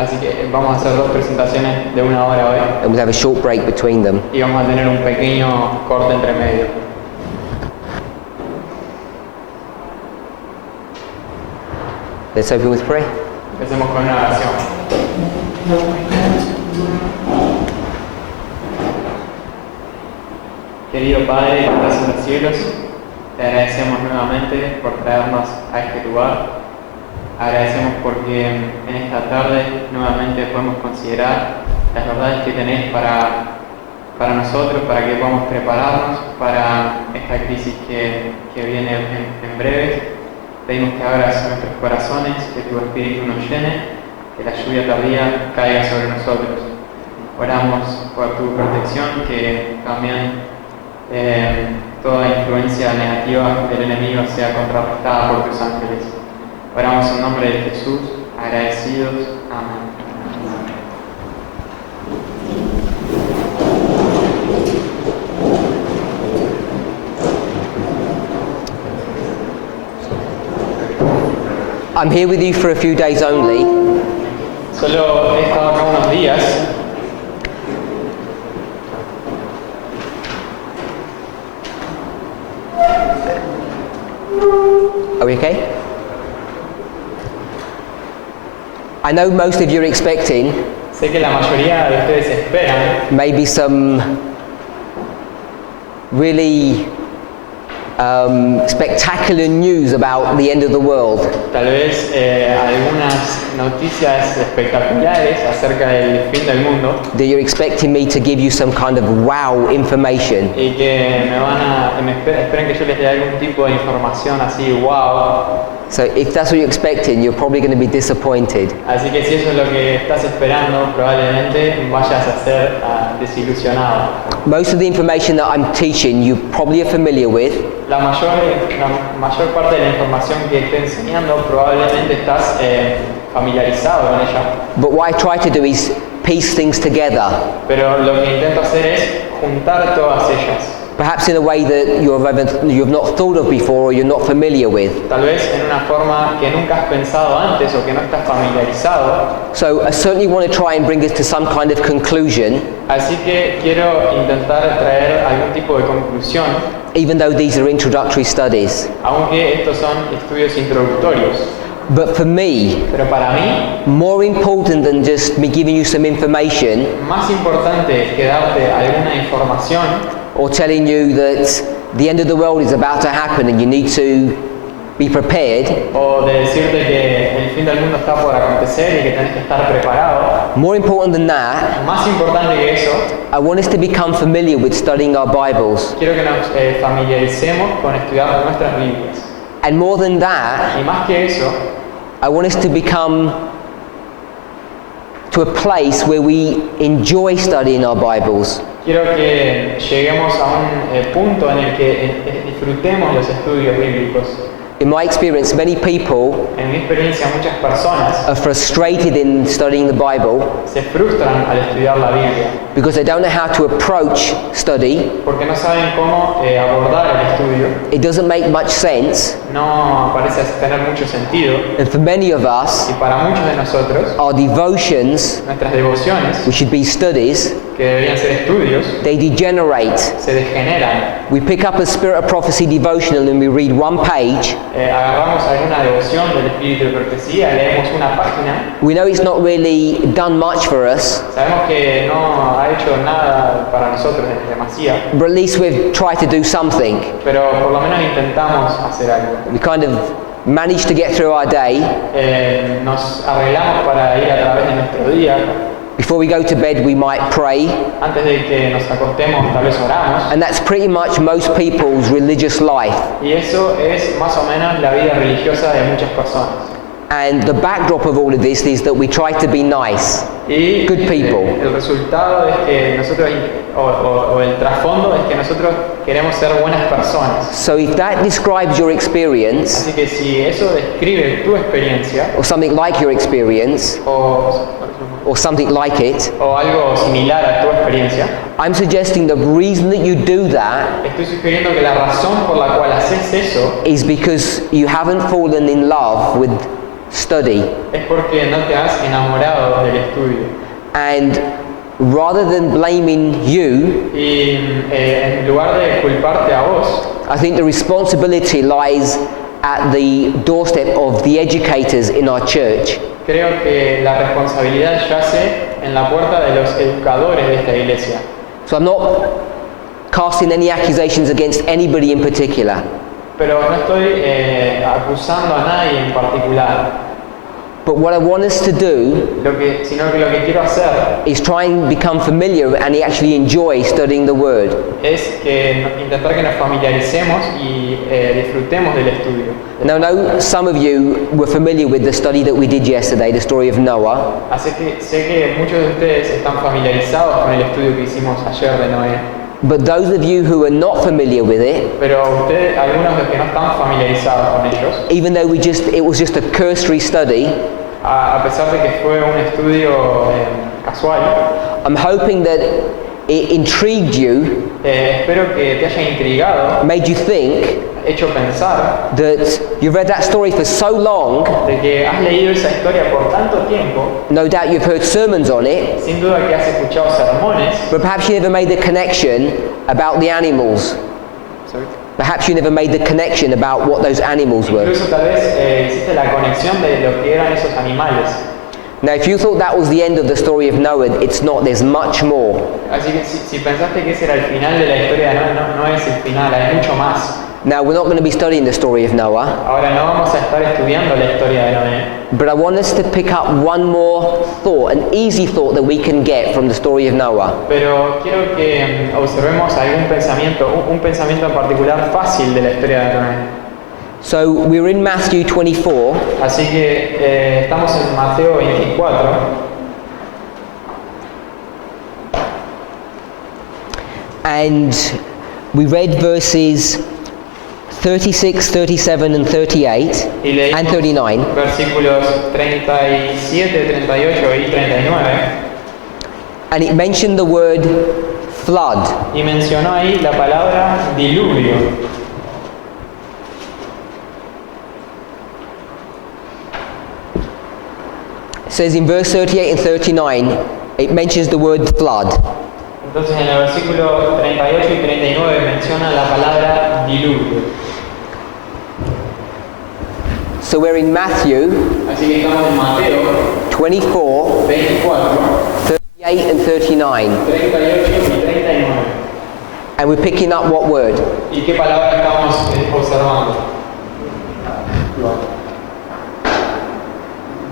Así que vamos a hacer 2 presentaciones de 1 hora hoy. And we'll have a short break between them. Y vamos a tener un pequeño corte entre medio. Let's open with prayer. Empecemos con una oración. Querido Padre que estás en los cielos, te agradecemos nuevamente por traernos a este lugar. Agradecemos porque en esta tarde nuevamente podemos considerar las verdades que tenés para nosotros, para que podamos prepararnos para esta crisis que viene en breve. Pedimos que abras nuestros corazones, que tu Espíritu nos llene, que la lluvia tardía caiga sobre nosotros. Oramos por tu protección, que también toda influencia negativa del enemigo sea contrarrestada por tus ángeles. Oramos en nombre de Jesús, agradecidos. Amén. I'm here with you for a few days only. Solo he estado acá unos días. Are we okay? I know most of you are expecting Sé que la mayoría de ustedes esperan maybe some really spectacular news about the end of the world. tal vez algunas noticias espectaculares acerca del fin del mundo That you're expecting me to give you some kind of wow information. y que esperen que yo les dé algún tipo de información así, wow. So if that's what you're expecting, you're probably going to be disappointed. Así que si eso es lo que estás esperando, probablemente vayas a ser desilusionado. Most of the information that I'm teaching you probably are familiar with, La mayor parte de la información que estoy enseñando probablemente estás familiarizado con ella, but what I try to do is piece things together, pero lo que intento hacer es juntar todas ellas, perhaps in a way that you've not thought of before or you're not familiar with. tal vez en una forma que nunca has pensado antes o que no estás familiarizado. So I certainly want to try and bring us to some kind of conclusion, Así que quiero intentar traer algún tipo de conclusión, even though these are introductory studies. aunque estos son estudios introductorios. But for me, Pero para mí, more important than just me giving you some information más importante que darte alguna información or telling you that the end of the world is about to happen and you need to be prepared, o de decirte que el fin del mundo está por acontecer y que tenés que estar preparado, more important than that, más importante que eso, I want us to become familiar with studying our Bibles. quiero que nos familiaricemos con estudiar nuestras Biblias. And more than that, Y más que eso, I want us to become to a place where we enjoy studying our Bibles. quiero que lleguemos a un punto en el que disfrutemos los estudios bíblicos. In my experience, many people En mi experiencia, muchas personas are frustrated in studying the Bible se frustran al estudiar la Biblia because they don't know how to approach study. porque no saben cómo abordar el estudio. It doesn't make much sense, No parece tener mucho sentido. and for many of us, Y para muchos de nosotros, our devotions, nuestras devociones, which should be studies, que deberían ser estudios, they degenerate. se degeneran. We pick up a Spirit of Prophecy devotional and we read one page. Agarramos alguna devoción del Espíritu de Profecía, leemos una página, We know it's not really done much for us, sabemos que no ha hecho nada para nosotros demasiado, but at least we've tried to do something. pero por lo menos intentamos hacer algo. We kind of managed to get through our day. Nos arreglamos para ir a través de nuestro día. Before we go to bed, we might pray, Antes de que nos acostemos, tal vez oramos. and that's pretty much most people's religious life. Y eso es más o menos la vida religiosa de muchas personas. And the backdrop of all of this is that we try to be nice. Y Good people. el resultado es que nosotros, o el trasfondo es que nosotros queremos ser buenas personas. So if that describes your experience, Así que si eso describe tu experiencia, or something like your experience, or something like it, o algo similar a tu experiencia, I'm suggesting the reason that you do that estoy sugiriendo que la razón por la cual haces eso is because you haven't fallen in love with study. es porque no te has enamorado del estudio. And rather than blaming you, Y en lugar de culparte a vos, I think the responsibility lies at the doorstep of the educators in our church. creo que la responsabilidad yace en la puerta de los educadores de esta iglesia. So I'm not casting any accusations against anybody in particular, Pero no estoy acusando a nadie en particular, but what I want us to do sino que lo que quiero hacer is try and become familiar and actually enjoy studying the Word. es que intentar que nos familiaricemos y disfrutemos del estudio. Now, I know some of you were familiar with the study that we did yesterday, the story of Noah. Así que sé que muchos de ustedes están familiarizados con el estudio que hicimos ayer de Noé, But those of you who are not familiar with it, pero ustedes, algunos de los que no están familiarizados con ellos, even though it was just a cursory study, a pesar de que fue un estudio casual, I'm hoping that it intrigued you, espero que te haya intrigado, made you think hecho pensar that you've read that story for so long, de que has leído esa historia por tanto tiempo, no doubt you've heard sermons on it, sin duda que has escuchado sermones, but perhaps you never made the connection about the animals. Perhaps you never made the connection about what those animals were. incluso tal vez hiciste la conexión de lo que eran esos animales. Now, if you thought that was the end of the story of Noah, it's not. There's much more. Así que si pensaste que ese era el final de la historia de Noé, no es el final, hay mucho más. Now, we're not going to be studying the story of Noah, Ahora no vamos a estar estudiando la historia de Noé, but I want us to pick up one more thought, an easy thought that we can get from the story of Noah. pero quiero que observemos algún pensamiento, un pensamiento en particular fácil de la historia de Noé. So, we're in Matthew 24, Así que estamos en Mateo 24 and we read verses 36, 37, and 38, y leímos and 39. versículos 37, 38 y 39 And it mentioned the word flood. y mencionó ahí la palabra diluvio. It says in verse 38 and 39, it mentions the word flood. Entonces en el versículo 38 y 39 menciona la palabra diluvio. So we're in Matthew Así que estamos en Mateo 24, 24, 38 and 39. 38 y 39. And we're picking up what word? ¿Y qué palabra estamos observando?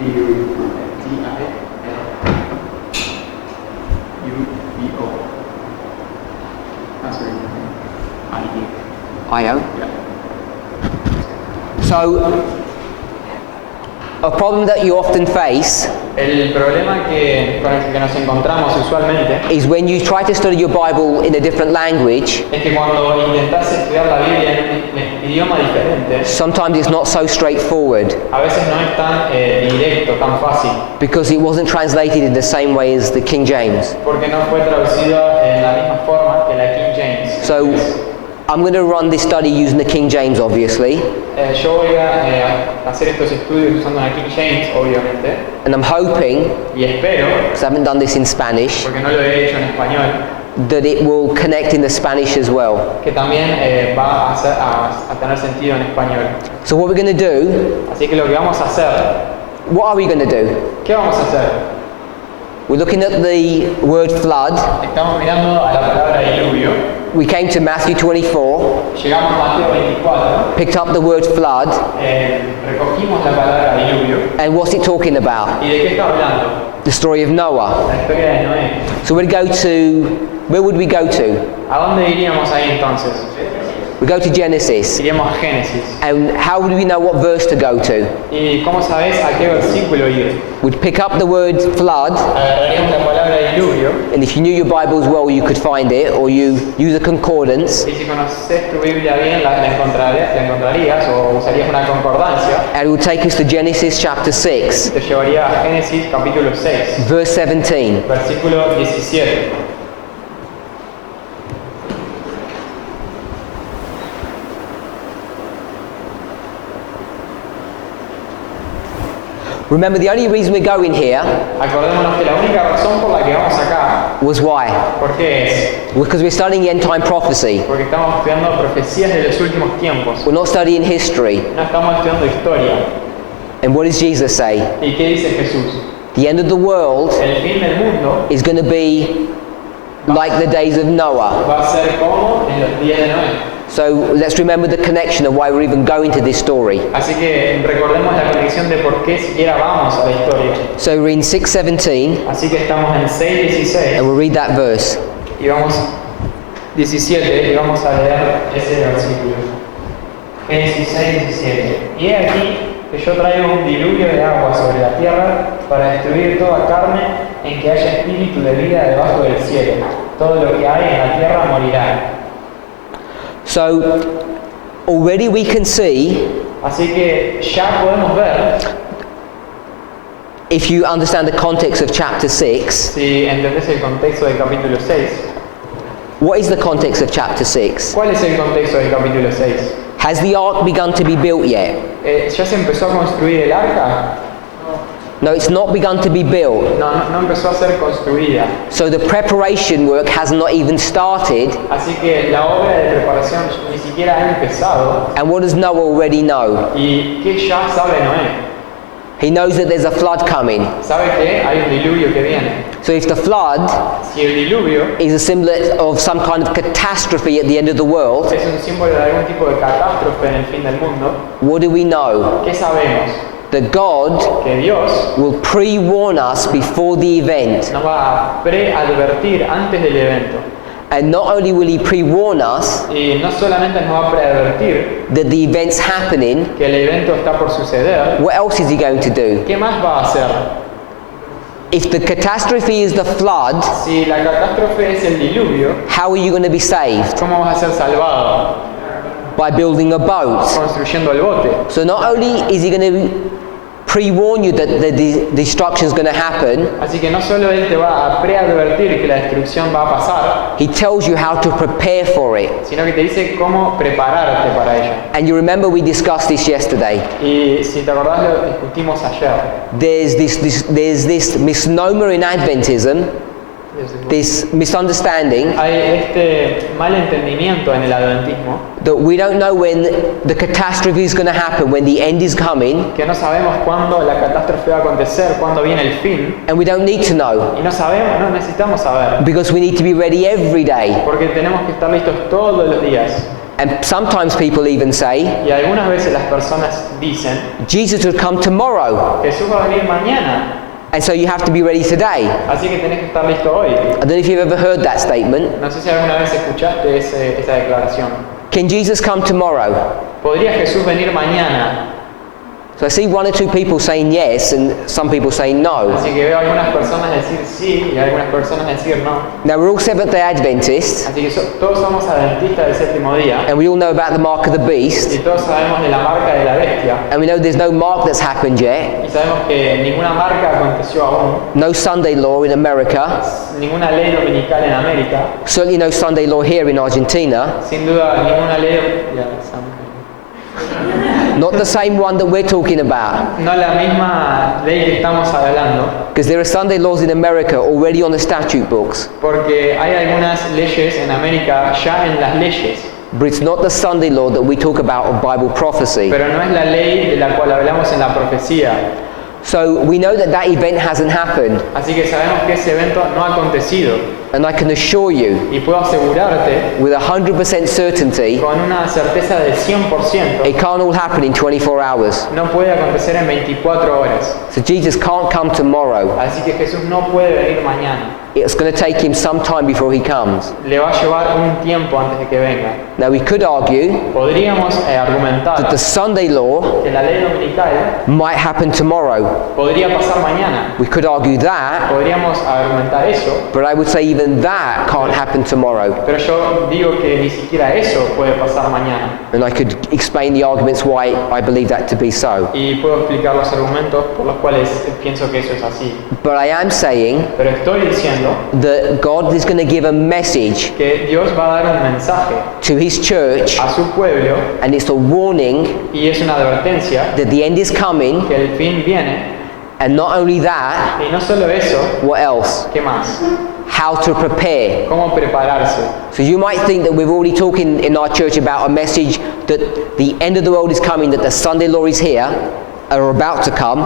Diluvio. Io. So, a problem that you often face El problema con el que nos encontramos usualmente is when you try to study your Bible in a different language, es que cuando intentas estudiar la Biblia en un idioma diferente, sometimes it's not so straightforward a veces no es tan directo, tan fácil, because it wasn't translated in the same way as the King James. porque no fue traducido en la misma forma que la King James. So, I'm going to run this study using the King James, obviously, Yo voy a hacer estos estudios usando la King James, obviamente, and I'm hoping, y espero, because I haven't done this in Spanish, porque no lo he hecho en español, that it will connect in the Spanish as well. que también va a tener sentido en español. So what we're going to do, Así que lo que vamos a hacer, what are we going to do? ¿qué vamos a hacer? We're looking at the word flood. Estamos mirando a la palabra diluvio, We came to Matthew 24, llegamos a Mateo 24, picked up the word flood, recogimos la palabra diluvio, and what's it talking about? ¿y de qué está hablando? The story of Noah. La historia de Noé. So we'd go to, where would we go to? ¿A dónde iríamos ahí entonces? We go to Genesis. Iríamos a Génesis. And how would we know what verse to go to? ¿Y cómo sabés a qué versículo ir? We'd pick up the word flood, Agarraríamos la palabra diluvio, and if you knew your Bibles well, you could find it, or you use a concordance, y si conoces tu Biblia bien, la encontrarías o usarías una concordancia, and it would take us to Genesis chapter 6, te llevaría a Génesis capítulo 6, verse 17. versículo 17. Remember, the only reason we're going here Acordémonos que la única razón por la que vamos acá, was why? ¿por qué es? Because we're studying end time prophecy. Porque estamos estudiando profecías de los últimos tiempos. We're not studying history. No estamos estudiando historia. And what does Jesus say? ¿Y qué dice Jesús? The end of the world El fin del mundo is going to be like the days of Noah. va a ser como en los días de Noé. So let's remember the connection of why we're even going to this story. Así que recordemos la conexión de por qué siquiera vamos a la historia. So we're in 6:17, Así que estamos en 6:16 and we'll read that verse. y vamos 17 y vamos a leer ese versículo. Génesis 6:17. Y he aquí que yo traigo un diluvio de agua sobre la tierra para destruir toda carne en que haya espíritu de vida debajo del cielo. Todo lo que hay en la tierra morirá. So already we can see, Así que ya podemos ver, if you understand the context of chapter 6, si entendés el contexto del capítulo 6. what is the context of chapter 6? ¿Cuál es el contexto del capítulo 6? Has the ark begun to be built yet? ¿Ya se empezó a construir el arca? No, it's not begun to be built. No empezó a ser construida. So the preparation work has not even started. Así que la obra de preparación ni siquiera ha empezado. And what does Noah already know? ¿Y qué ya sabe Noé? He knows that there's a flood coming. Sabe que hay un diluvio que viene. So if the flood Si el diluvio is a symbol of some kind of catastrophe at the end of the world, es un símbolo de algún tipo de catástrofe en el fin del mundo, what do we know? ¿qué sabemos? That God Que Dios will pre-warn us before the event. nos va a preadvertir antes del evento. And not only will he pre-warn us Y no solamente nos va a preadvertir that the event's happening, que el evento está por suceder, what else is he going to do? ¿qué más va a hacer? If the catastrophe is the flood, Si la catástrofe es el diluvio, how are you going to be saved? ¿cómo vas a ser salvado? By building a boat. Construyendo el bote. So not only is he going to pre-warn you that the destruction is going to happen, Así que no solo Él te va a preadvertir que la destrucción va a pasar, he tells you how to prepare for it. sino que te dice cómo prepararte para ello. And you remember we discussed this yesterday. Y si te acordás lo discutimos ayer. There's this misnomer in Adventism, this misunderstanding Hay este mal entendimiento en el adventismo, that we don't know when the catastrophe is going to happen, when the end is coming, que no sabemos cuándo la catástrofe va a acontecer, cuándo viene el fin, and we don't need to know y no sabemos, no necesitamos saber, because we need to be ready every day. porque tenemos que estar listos todos los días. And sometimes people even say, Y algunas veces las personas dicen, Jesus will come tomorrow, Jesús va a venir mañana, and so you have to be ready today. así que tenés que estar listo hoy. I don't know if you've ever heard that statement. No sé si alguna vez escuchaste esa declaración. Can Jesus come tomorrow? ¿Podría Jesús venir mañana? So I see one or two people saying yes and some people saying no. Así que veo algunas personas decir sí y algunas personas decir no. Now we're all Seventh-day Adventists, Así que todos somos adventistas del séptimo día and we all know about the mark of the beast, y todos sabemos de la marca de la bestia and we know there's no mark that's happened yet, y sabemos que ninguna marca aconteció aún, no Sunday law in America, ninguna ley dominical en América, certainly no Sunday law here in Argentina, sin duda ninguna ley, not the same one that we're talking about, no la misma ley que estamos hablando, because there are Sunday laws in America already on the statute books, porque hay algunas leyes en América ya en las leyes, but it's not the Sunday law that we talk about of Bible prophecy. pero no es la ley de la cual hablamos en la profecía. So we know that that event hasn't happened, Así que sabemos que ese evento no ha acontecido and I can assure you y puedo asegurarte with 100% certainty con una certeza del 100%, it can't all happen in 24 hours. no puede acontecer en 24 horas. So Jesus can't come tomorrow. Así que Jesús no puede venir mañana. It's going to take him some time before he comes. Le va a llevar un tiempo antes de que venga. Now we could argue Podríamos that argumentar the Sunday law que la ley dominical might happen tomorrow. podría pasar mañana. We could argue that, Podríamos argumentar eso, but I would say even that can't happen tomorrow. pero yo digo que ni siquiera eso puede pasar mañana. And I could explain the arguments why I believe that to be so. Y puedo explicar los argumentos por los cuales pienso que eso es así. But I am saying Pero estoy diciendo that God is going to give a message que Dios va a dar un mensaje to his church, a su pueblo and it's a warning y es una advertencia that the end is coming, que el fin viene And not only that, Y no solo eso, what else? ¿qué más? How to prepare. ¿Cómo prepararse? So you might think that we're already talking in our church about a message that the end of the world is coming, that the Sunday law is here, or about to come.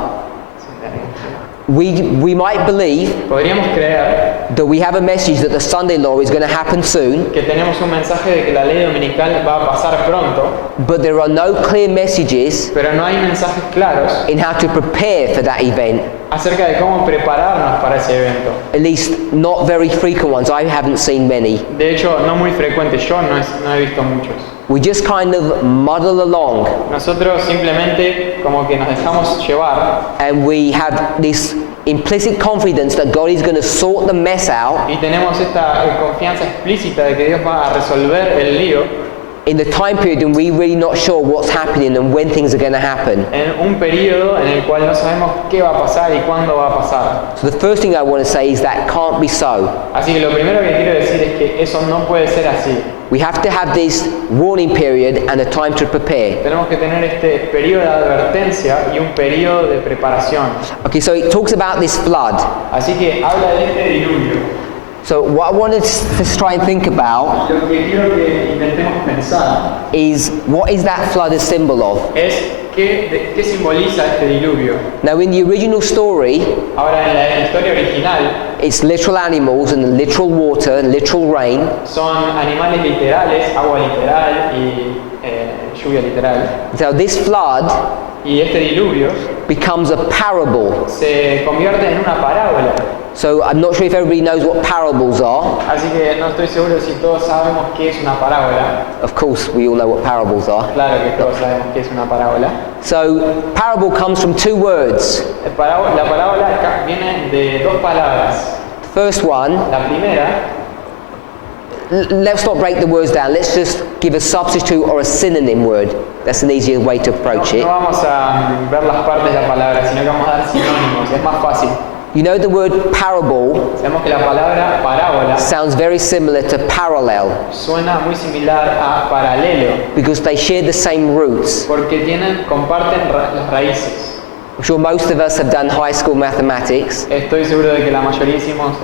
We might believe Podríamos creer that we have a message that the Sunday law is going to happen soon, que tenemos un mensaje de que la ley dominical va a pasar pronto, but there are no clear messages pero no hay mensajes claros in how to prepare for that event, acerca de cómo prepararnos para ese evento. at least not very frequent ones. I haven't seen many. De hecho, no muy frecuentes, yo no he visto muchos. We just kind of muddle along, Nosotros simplemente como que nos dejamos llevar and we have this implicit confidence that God is going to sort the mess out y tenemos esta confianza explícita de que Dios va a resolver el lío in the time period when we're really not sure what's happening and when things are going to happen. en un periodo en el cual no sabemos qué va a pasar y cuándo va a pasar. So the first thing I want to say is that can't be so. Así que lo primero que quiero decir es que eso no puede ser así. We have to have this warning period and a time to prepare. Tenemos que tener este periodo de advertencia y un periodo de preparación. Okay, so it talks about this flood. Así que habla de este diluvio. So what I wanted to try and think about Lo que quiero que intentemos pensar is, what is that flood a symbol of? es qué simboliza este diluvio. Now in the original story, Ahora, en la historia original it's literal animals and literal water and literal rain. son animales literales, agua literal y lluvia literal. So this flood Y este diluvio becomes a parable. se convierte en una parábola. So I'm not sure if everybody knows what parables are. Así que no estoy seguro si todos sabemos qué es una parábola. Of course, we all know what parables are. Claro que todos sabemos qué es una parábola. So parable comes from two words. La parábola viene de dos palabras. The first one, La primera, let's not break the words down. Let's just give a substitute or a synonym word. That's an easier way to approach no it. vamos a ver las partes de la palabra, sino que vamos a dar sinónimos. Es más fácil. You know the word parable Sabemos que la palabra parábola sounds very similar to parallel suena muy similar a paralelo, because they share the same roots. porque comparten las raíces. I'm sure most of us have done high school mathematics, Estoy seguro de que la mayoría hicimos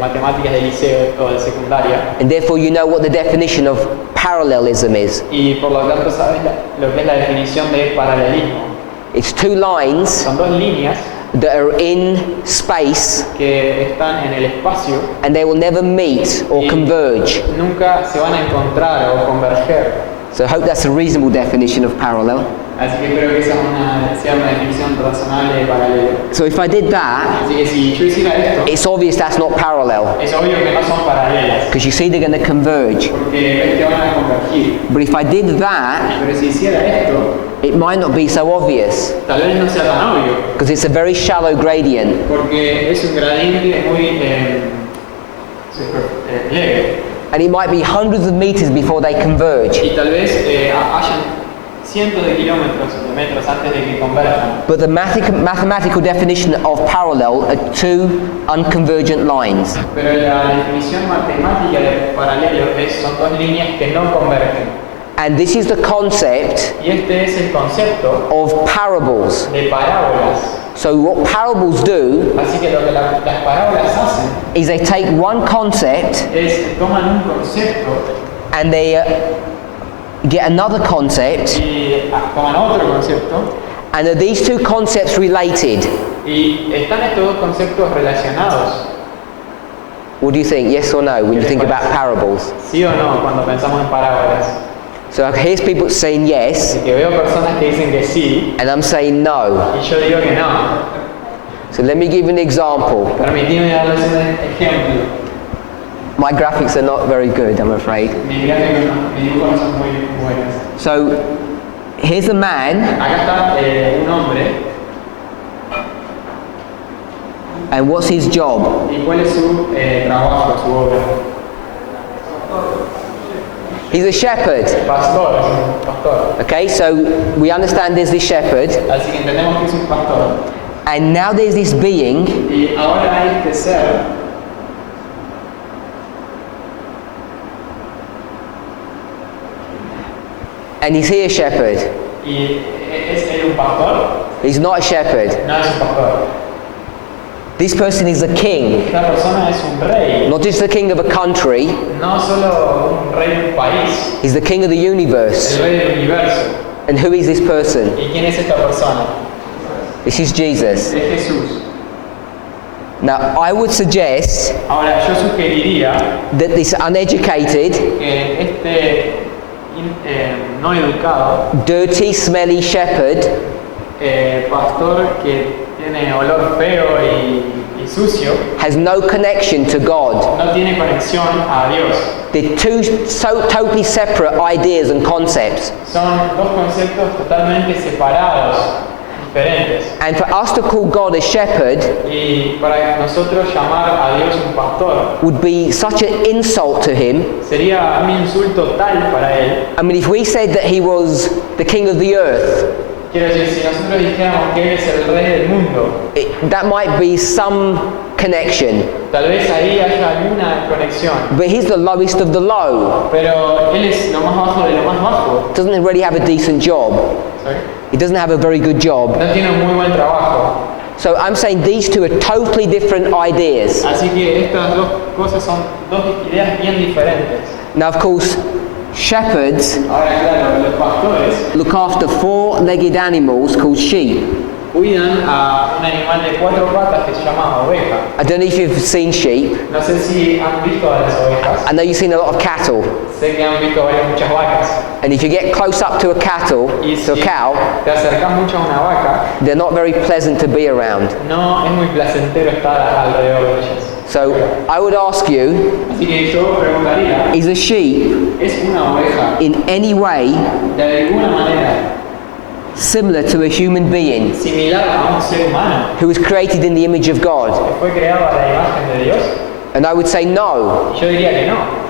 matemáticas de liceo o de secundaria, and therefore you know what the definition of parallelism is. y por lo tanto sabes lo que es la definición de paralelismo. It's two lines Son dos líneas that are in space que están en el espacio and they will never meet or y converge. nunca se van a encontrar o converger. So I hope that's a reasonable definition of parallel. Así que espero que esa sea una definición razonable de paralelo. So if I did that, Así que si yo hiciera esto, it's obvious that's not parallel es obvio que no son paralelas, because you see they're going to converge. porque ves que van a convergir. But if I did that, Pero si hiciera esto, it might not be so obvious tal vez no sea tan obvio, because it's a very shallow gradient. porque es un gradiente muy leve. And it might be hundreds of meters before they converge. Y tal vez hayan cientos de kilómetros de metros antes de que converjan. But the mathematical definition of parallel are two unconvergent lines. Pero la definición matemática de paralelo son dos líneas que no convergen. And this is the concept Y este es el concepto of parables. de parábolas. So what parables do Así que lo que las parábolas hacen is they take one concept es toman un concepto and they get another concept, y toman otro concepto and are these two concepts related? y están estos dos conceptos relacionados. What do you think, yes or no, when you think about parables? ¿Sí o no cuando pensamos en parábolas? So here's people saying yes, Así que veo personas que dicen que sí and I'm saying no. y yo digo que no. So let me give you an example. Permitidme darles un ejemplo. My graphics are not very good, I'm afraid. Mis dibujos no son muy buenos. So here's a man, Acá está un hombre. and what's his job? ¿Y cuál es su trabajo, su obra? He's a shepherd. Pastor, es un pastor. Okay, so we understand there's this shepherd, Así que entendemos que es un pastor. and now there's this being, Y ahora hay este ser, and is he a shepherd? y es él un pastor, He's not a shepherd. no es un pastor. This person is a king, Esta persona es un rey, not just the king of a country, no solo un rey de un país, he's the king of the universe. el rey del universo. And who is this person? ¿Y quién es esta persona? This is Jesus. Es Jesús. Now, I would suggest Ahora, yo sugeriría that this uneducated, que este no educado, dirty, smelly shepherd pastor que tiene olor feo y sucio, has no connection to God. no tiene conexión a Dios. They're two totally separate ideas and concepts. Son dos conceptos totalmente separados, diferentes. And for us to call God a shepherd Y para nosotros llamar a Dios un pastor would be such an insult to him. sería un insulto tal para él. I mean, if we said that he was the king of the earth, Quiero decir, si nosotros dijéramos que Él es el rey del mundo, that might be some connection. tal vez ahí haya alguna conexión. But he's the lowest of the low. Pero Él es lo más bajo de lo más bajo. Doesn't really have a decent job. Sorry. He doesn't have a very good job. No tiene un muy buen trabajo. So I'm saying these two are totally different ideas. Así que estas dos cosas son dos ideas bien diferentes. Now, of course, shepherds Ahora, claro, los pastores look after four-legged animals called sheep. cuidan a un animal de cuatro patas que se llama oveja. I don't know if you've seen sheep. No sé si han visto a las ovejas. I know you've seen a lot of cattle. Sé que han visto muchas vacas. And if you get close up to a cattle, Y to a si cow, te acercas mucho a una vaca, they're not very pleasant to be around. no es muy placentero estar alrededor de ellas. So I would ask you, Así que yo preguntaría, is a sheep ¿es una oveja in any way de alguna manera similar to a human being similar a un ser humano who was created in the image of God? que fue creado a la imagen de Dios? And I would say no. Yo diría que no.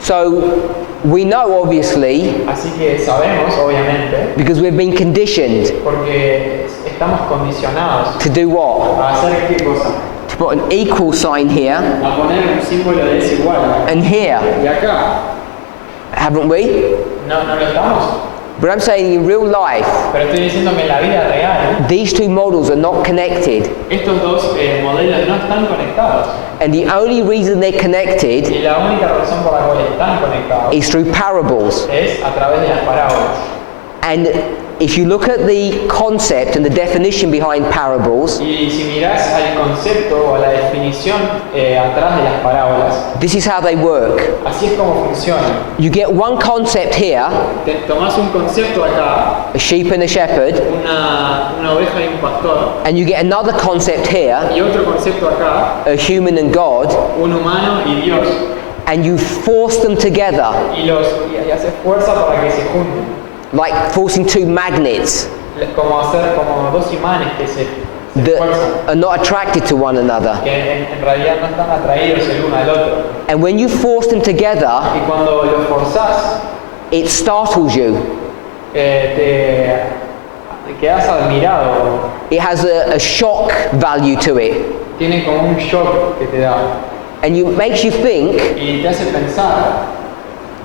So we know, obviously, Así que sabemos, obviamente, because we've been conditioned porque estamos condicionados to do what? a hacer qué cosa, To put an equal sign here a poner un símbolo de desigual. and here, Y acá, haven't we? no lo estamos. But I'm saying in real life, Pero estoy diciendo que en la vida real, these two models are not connected. estos dos modelos no están conectados. And the only reason they're connected Y la única razón por la cual están conectados is through parables. es a través de las parábolas. And if you look at the concept and the definition behind parables, Y si mirás al concepto o a la definición atrás de las parábolas, this is how they work. así es como funciona. You get one concept here, Te tomás un concepto acá, a sheep and a shepherd, una oveja y un pastor, and you get another concept here, y otro concepto acá, a human and God, un humano y Dios, and you force them together, y haces fuerza para que se junten. like forcing two magnets Como hacer como dos imanes que se that esfuerzan, are not attracted to one another. que en realidad no están atraídos el uno al otro. And when you force them together, Y cuando los forzás, it startles you. te quedas admirado, It has a shock value to it. tiene como un shock que te da And it makes you think, y te hace pensar,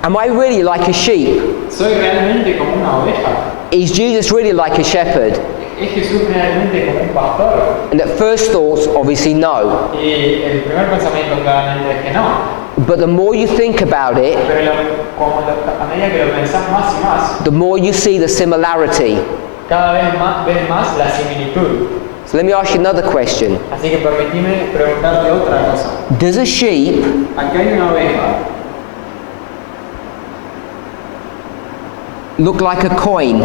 am I really like a sheep? ¿soy realmente como una oveja? Is Jesus really like a shepherd? ¿Es Jesús realmente como un pastor? And at first thoughts, obviously no. Y el primer pensamiento claramente es que no, But the more you think about it, pero a medida que lo pensás más y más, the more you see the similarity. cada vez más ves más la similitud. So let me ask you another question. Así que permitime preguntarte otra cosa. Does a sheep Acá hay una oveja, look like a coin?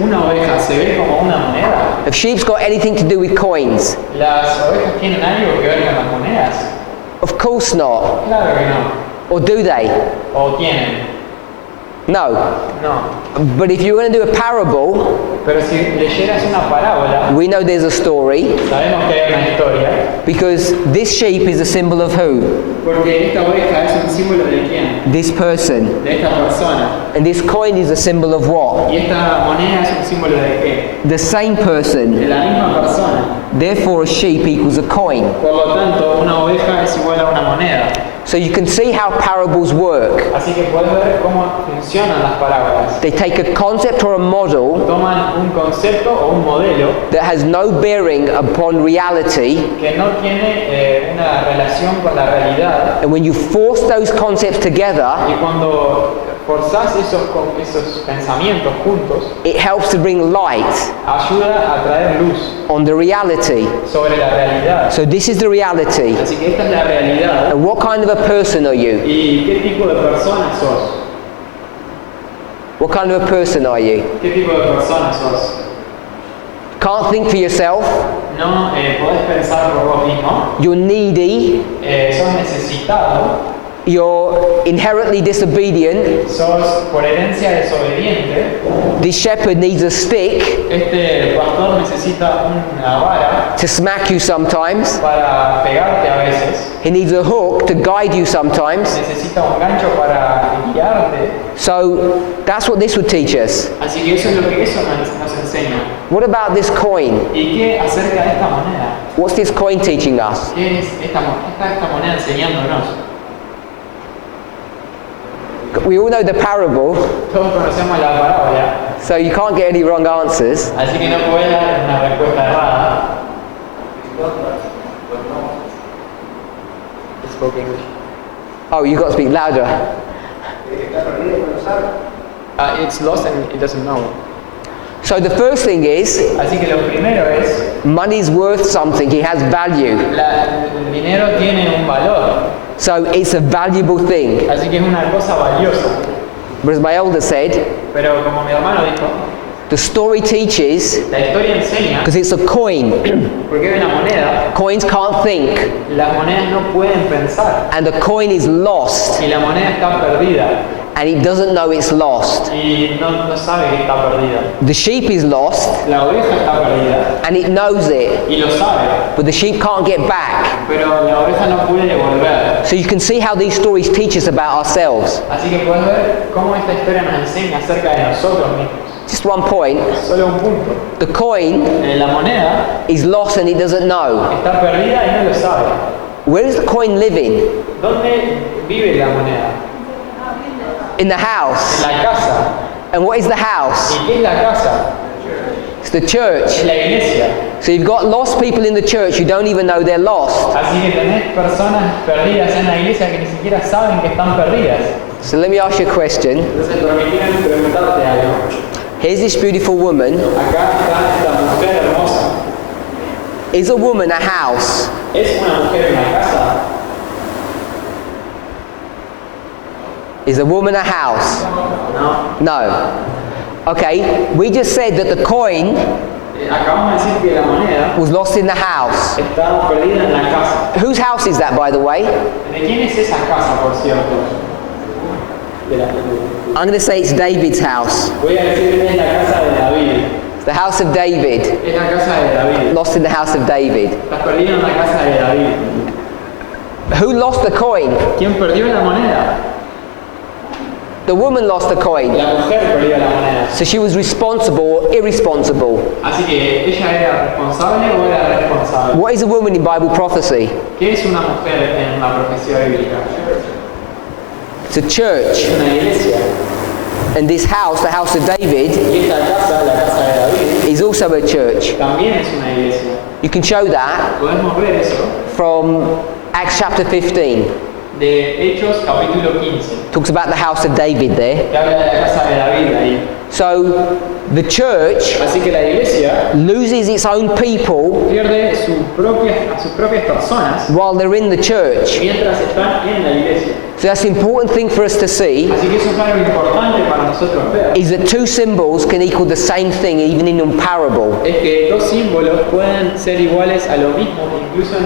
una oveja se ve como una moneda. Have sheep's got anything to do with coins? ¿Las ovejas tienen algo que ver con las monedas? Of course not. Claro que no. Or do they? ¿O tienen? No. No. But if you're going to do a parable, Pero si leyeras una parábola, we know there's a story, sabemos que hay una historia, because this sheep is a symbol of who? porque esta oveja es un símbolo de quién, This person. de esta persona, And this coin is a symbol of what? y esta moneda es un símbolo de qué, The same de person. la misma persona. Therefore, a sheep equals a coin. Por lo tanto, una oveja es igual a una moneda. So you can see how parables work. Así que puedes ver cómo funcionan las parábolas. They take a concept or a model Toman un concepto o un modelo that has no bearing upon reality, que no tiene una relación con la realidad, and when you force those concepts together, y cuando forzás esos pensamientos juntos, it helps to bring light ayuda a traer luz on the reality. sobre la realidad. So this is the reality. Así que esta es la realidad. And what kind of a person are you? ¿Y qué tipo de persona sos? What kind of a person are you? ¿Qué tipo de persona sos? Can't think for yourself. No podés pensar por vos mismo. You're needy. Sos necesitado. You're inherently disobedient. Sos por herencia desobediente. This shepherd needs a stick Este pastor necesita una vara to smack you sometimes. para pegarte a veces. He needs a hook to guide you sometimes. Necesita un gancho para guiarte. So that's what this would teach us. Así que eso es lo que eso nos enseña. What about this coin? ¿Y qué acerca de esta moneda? What's this coin teaching us? ¿Qué es esta moneda enseñándonos? We all know the parable, Todos conocemos la parábola, so you can't get any wrong answers. así que no puedes dar una respuesta errada. Spoke English. Oh, you've got to speak louder. It's lost and it doesn't know. So the first thing is, Así que lo primero es, money's worth something, it has value. el dinero tiene un valor, So it's a valuable thing. así que es una cosa valiosa. But as my elder said, Pero como mi hermano dijo, the story teaches, la historia enseña, because it's a coin, porque es una moneda, coins can't think, las monedas no pueden pensar, and the coin is lost, y la moneda está perdida, and it doesn't know it's lost. y no sabe que está perdida. The sheep is lost, La oveja está perdida, and it knows it, y lo sabe, but the sheep can't get back. pero la oveja no puede volver. So you can see how these stories teach us about ourselves. Así que puedes ver cómo esta historia nos enseña acerca de nosotros mismos. Just one point, Solo un punto. the coin La moneda is lost and it doesn't know. está perdida y no lo sabe. Where is the coin living? ¿Dónde vive la moneda? In the En house. la casa. And what is the house? ¿Y qué es la casa? It's the Es church. la iglesia. So you've got lost people in the church, you don't even know they're lost. Así que tenés personas perdidas en la iglesia que ni siquiera saben que están perdidas. So let me ask you a question. Entonces, permíteme preguntarte algo. Here's this beautiful woman. Acá está esta mujer hermosa. Is a woman a house? ¿Es una mujer en la casa? Is a woman a house? No. No. Okay, we just said that the coin Acabamos de decir que la moneda was lost in the house. está perdida en la casa. Whose house is that, by the way? ¿De quién es esa casa, por cierto? De la I'm going to say it's David's house. Voy a decir que es la casa de David. It's the house of David. Es la casa de David. Lost in the house of David. Estás perdido en la casa de David. Who lost the coin? ¿Quién perdió la moneda? The woman lost the coin. La mujer perdió la moneda. So she was responsible or irresponsible. Así que ella era responsable o era responsable. What is a woman in Bible prophecy? ¿Qué es una mujer en la profecía bíblica? It's a church. Es una iglesia. And this house, the house of David, Y esta casa, la casa de David, is also a church. también es una iglesia. You can show that Podemos ver eso from Acts chapter 15. de Hechos capítulo 15, Talks about the house of David there. que habla de la casa de David ahí. So the church Así que la iglesia loses its own people pierde a sus propias personas while they're in the church. mientras están en la iglesia. So that's an important thing for us to see, Así que eso es algo importante para nosotros ver. is that two symbols can equal the same thing even in a parable. Es que dos símbolos pueden ser iguales a lo mismo, incluso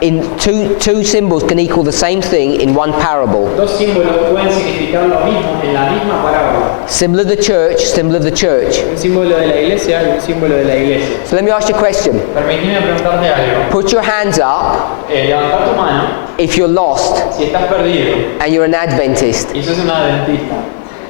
Two symbols can equal the same thing in one parable. dos símbolos pueden significar lo mismo en la misma parábola. Symbol of the church, symbol of the church. Un símbolo de la iglesia y un símbolo de la iglesia. So let me ask you a question. Permitime preguntarte algo. Put your hands up Levanta tu mano if you're lost si estás perdido and you're an Adventist. y sos un adventista.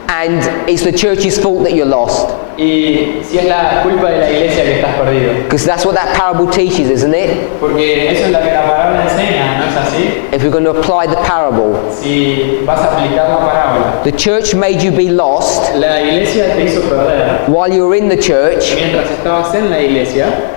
and it's the church's fault that you're lost. Y si es la culpa de la iglesia que estás perdido. Because that's what that parable teaches, isn't it? Porque eso es lo que la parábola enseña, ¿no es así? If we're going to apply the parable. Si vas a aplicar la parábola. The church made you be lost La iglesia te hizo perder while you were in the church. mientras estabas en la iglesia.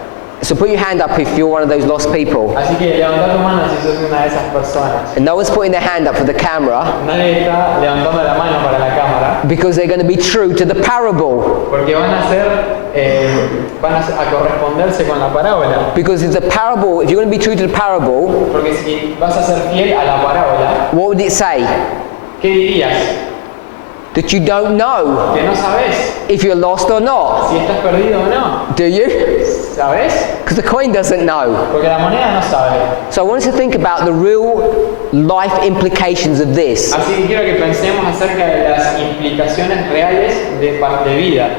So put your hand up if you're one of those lost people. Así que levanta tu mano si sos una de esas personas. And no one's putting their hand up for the camera Nadie está levantando la mano para la cámara. because they're going to be true to the parable. Porque van a corresponderse con la parábola. Because if you're going to be true to the parable, Porque si vas a ser fiel a la parábola, what would it say? ¿qué dirías? That you don't know Que no sabes if you're lost or not. si estás perdido o no. Do you? ¿Sabes? Because the coin doesn't know. Porque la moneda no sabe. So I want us to think about the real life implications of this. Así que quiero que pensemos acerca de las implicaciones reales de vida.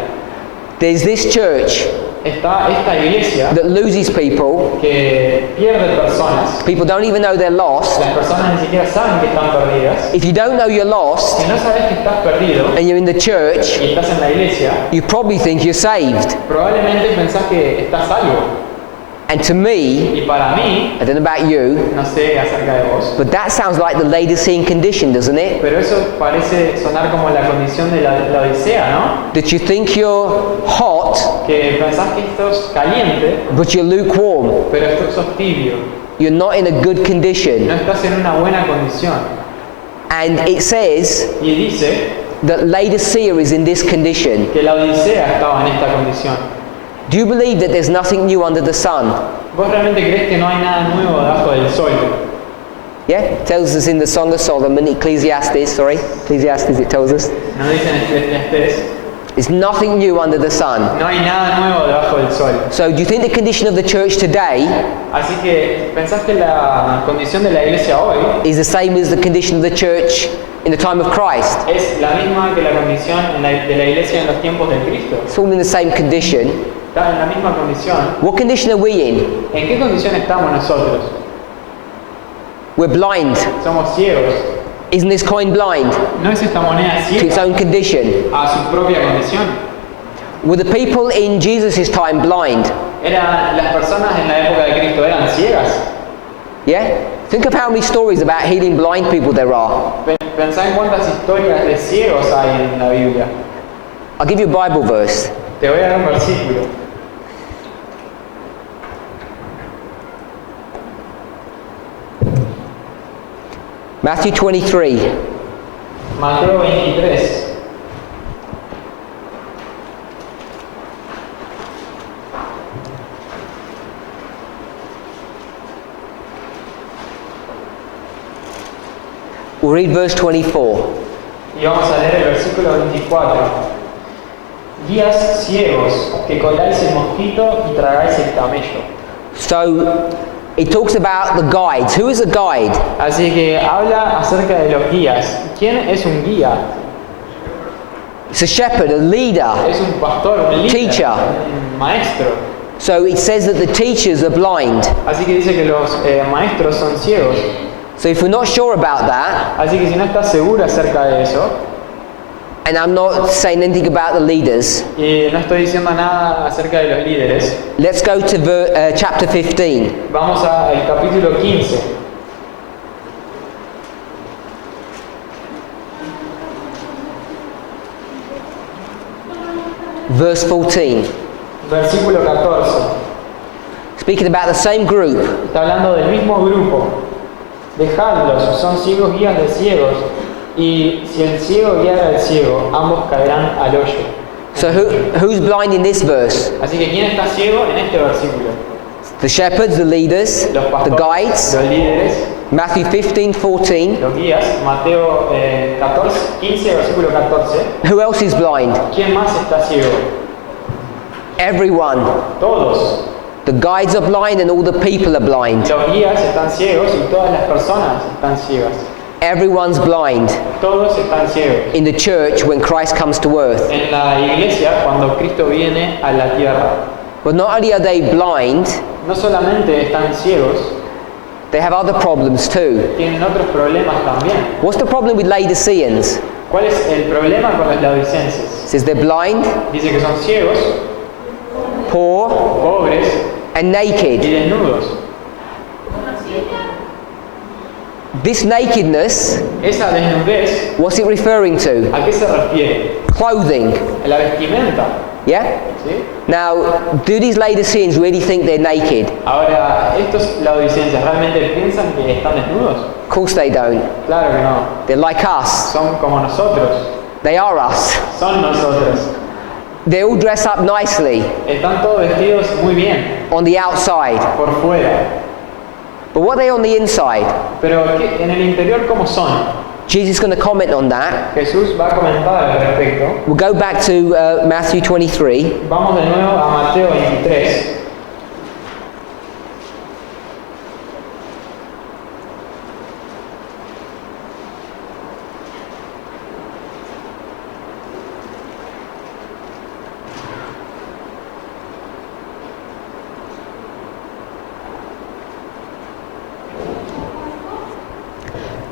There's this church Está esta iglesia that loses people. que pierde personas. People don't even know they're lost. Las personas ni siquiera saben que están perdidas. If you don't know you're lost Si no sabes que estás perdido and you're in the church, y estás en la iglesia, you probably think you're saved. probablemente pensás que estás salvo. And to me, Y para mí, I don't know about you, no sé acerca de vos, but that sounds like the Laodicean condition, doesn't it? pero eso parece sonar como la condición de la Odisea, ¿no? That you think you're hot, Que pensás que sos caliente, but you're lukewarm. pero sos tibio. You're not in a good No condition. estás en una buena condición. And it says Y dice that Laodicea is in this condition. que la Odisea estaba en esta condición. Do you believe that there's nothing new under the sun? ¿Vos realmente crees que no hay nada nuevo debajo del sol? Yeah? It tells us in the Song of Solomon, Ecclesiastes, it tells us. No dicen Eclesiastés. There's nothing new under the sun. No hay nada nuevo debajo del sol. So do you think the condition of the church today Así que, ¿pensás que la condición de la iglesia hoy is the same as the condition of the church in the time of Christ? es la misma que la condición de la iglesia en los tiempos del Cristo? It's all in the same condition. Está en la misma condición. What condition are we in? ¿En qué condición estamos nosotros? We're blind. Somos ciegos. Isn't this coin blind ¿No es esta moneda to its ciega own condition? a su propia condición? Were the people in Jesus' time blind? Las personas en la época de Cristo eran ciegas. Yeah? Think of how many stories about healing blind people there are. Pensá en cuántas historias de ciegos hay en la Biblia. I'll give you a Bible verse. Te voy a dar un versículo. Matthew 23. Mateo 23. We'll read verse 24. Y vamos a leer el versículo 24. Guías ciegos, que coláis el mosquito y tragáis el camello. So it talks about the guides. Who is a guide? Así que habla acerca de los guías. ¿Quién es un guía? It's a shepherd, a leader. Es un pastor, un líder, Teacher. un maestro. So it says that the teachers are blind. Así que dice que los maestros son ciegos. So if we're not sure about that, Así que si no estás seguro acerca de eso, and I'm not saying anything about the leaders, y no estoy diciendo nada acerca de los líderes, let's go to chapter 15. vamos al capítulo 15. Verse 14. Versículo 14. Speaking about the same group. Está hablando del mismo grupo. Dejadlos, son ciegos guías de ciegos, y si el ciego guiara al ciego, ambos caerán al hoyo. So who's blind in this verse? Así que ¿quién está ciego en este versículo? The shepherds, the leaders, Los the pastores, guides. los líderes, Matthew 15, 14. los guías. Mateo 15, versículo 14. Who else is blind? ¿Quién más está ciego? Everyone. Todos. The guides are blind and all the people are blind. Los guías están ciegos y todas las personas están ciegas. Everyone's blind Todos están ciegos. in the church when Christ comes to earth. En la iglesia, cuando Cristo viene a la tierra, But not only are they blind, no solamente están ciegos, they have other problems too. tienen otros problemas también. What's the problem with Laodiceans? ¿Cuál es el problema con los laodicenses? It says they're blind, Dice que son ciegos, poor, pobres and y naked. desnudos. This nakedness, Esa desnudez, what's it referring to? ¿a qué se refiere? Clothing. A la vestimenta, Yeah? ¿sí? Now, do these Laodiceans really think they're naked? Ahora, ¿estos laodicenses realmente piensan que están desnudos? Of course they don't. Claro que no. They're like us. Son como nosotros. They are us. Son nosotros. They all dress up nicely Están todos vestidos muy bien, on the outside. por fuera. But what are they on the inside? Pero en el interior, ¿cómo son? Jesus is going to comment on that. Jesús va a comentar al respecto. We'll go back to Matthew 23. Vamos de nuevo a Mateo 23.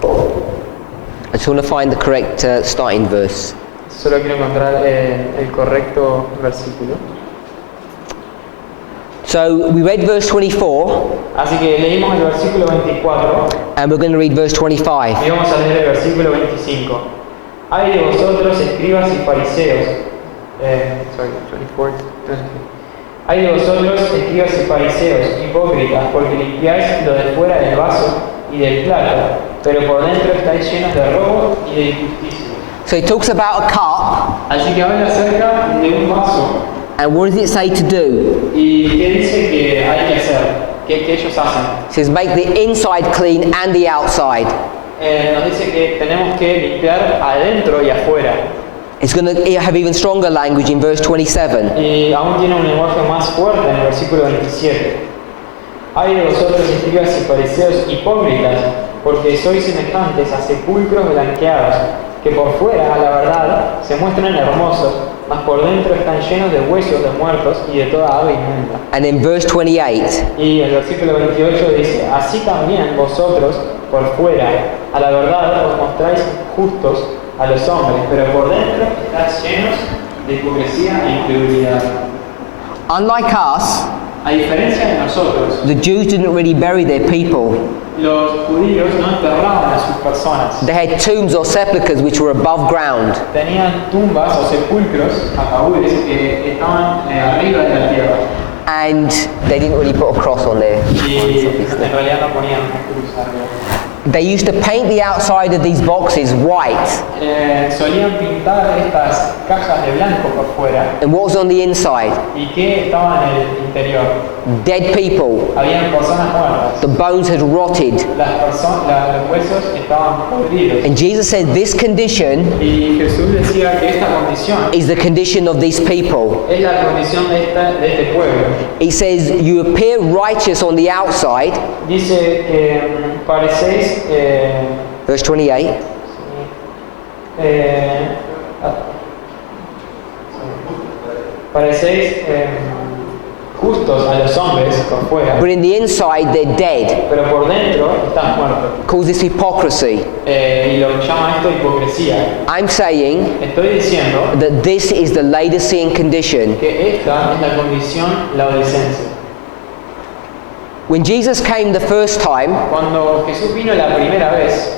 I just want to find the correct starting verse. Solo quiero encontrar el correcto versículo. So we read verse 24, Así que leímos el versículo 24 and we're going to read verse 25. y vamos a leer el versículo 25. Ay de vosotros, escribas y fariseos. 24. Ay de vosotros, escribas y fariseos, hipócritas, porque limpiáis lo de fuera del vaso y del plato, pero por dentro estáis llenos de robo y de injusticia. So it talks about a cup, Así que habla acerca de un vaso. and what does it say to do? ¿Y qué dice que hay que hacer? ¿Qué ellos hacen? It says make the inside clean and the outside. Nos dice que tenemos que limpiar adentro y afuera. It's going to have even stronger language in verse 27. Y aún tiene un lenguaje más fuerte en el versículo 27. Ay de vosotros, escribas y fariseos hipócritas, porque sois semejantes a sepulcros blanqueados, que por fuera, a la verdad, se muestran hermosos, mas por dentro están llenos de huesos de muertos y de toda ave inmunda. And in verse 28, Y el versículo 28 dice, así también vosotros, por fuera, a la verdad os mostráis justos a los hombres, pero por dentro estáis llenos de hipocresía e incredulidad. unlike us, A diferencia de nosotros, the Jews didn't really bury their people. los judíos no enterraban a sus personas. They had tombs or sepulchres which were above ground. Tenían tumbas o sepulcros, ataúdes, que estaban arriba de la tierra. And they didn't really put a cross on there. Y en realidad no ponían una cruz arriba. They used to paint the outside of these boxes white. Solían pintar estas cajas de blanco por fuera. And what was on the inside? ¿Y qué estaba en el interior? Dead people. Habían personas muertas. The bones had rotted. Los huesos estaban podridos. And Jesus said this condition Y Jesús decía que esta condición is the condition of these people. es la condición de este pueblo. He says you appear righteous on the outside, Dice que parecéis verse 28, parecéis justos a los hombres por fuera, but in the inside they're dead. pero por dentro están muertos. Calls this hypocrisy. Y lo llama esto hipocresía. I'm saying Estoy diciendo that this is the Laodicean condition. que esta es la condición laodicense. When Jesus came the first time, Cuando Jesús vino la primera vez,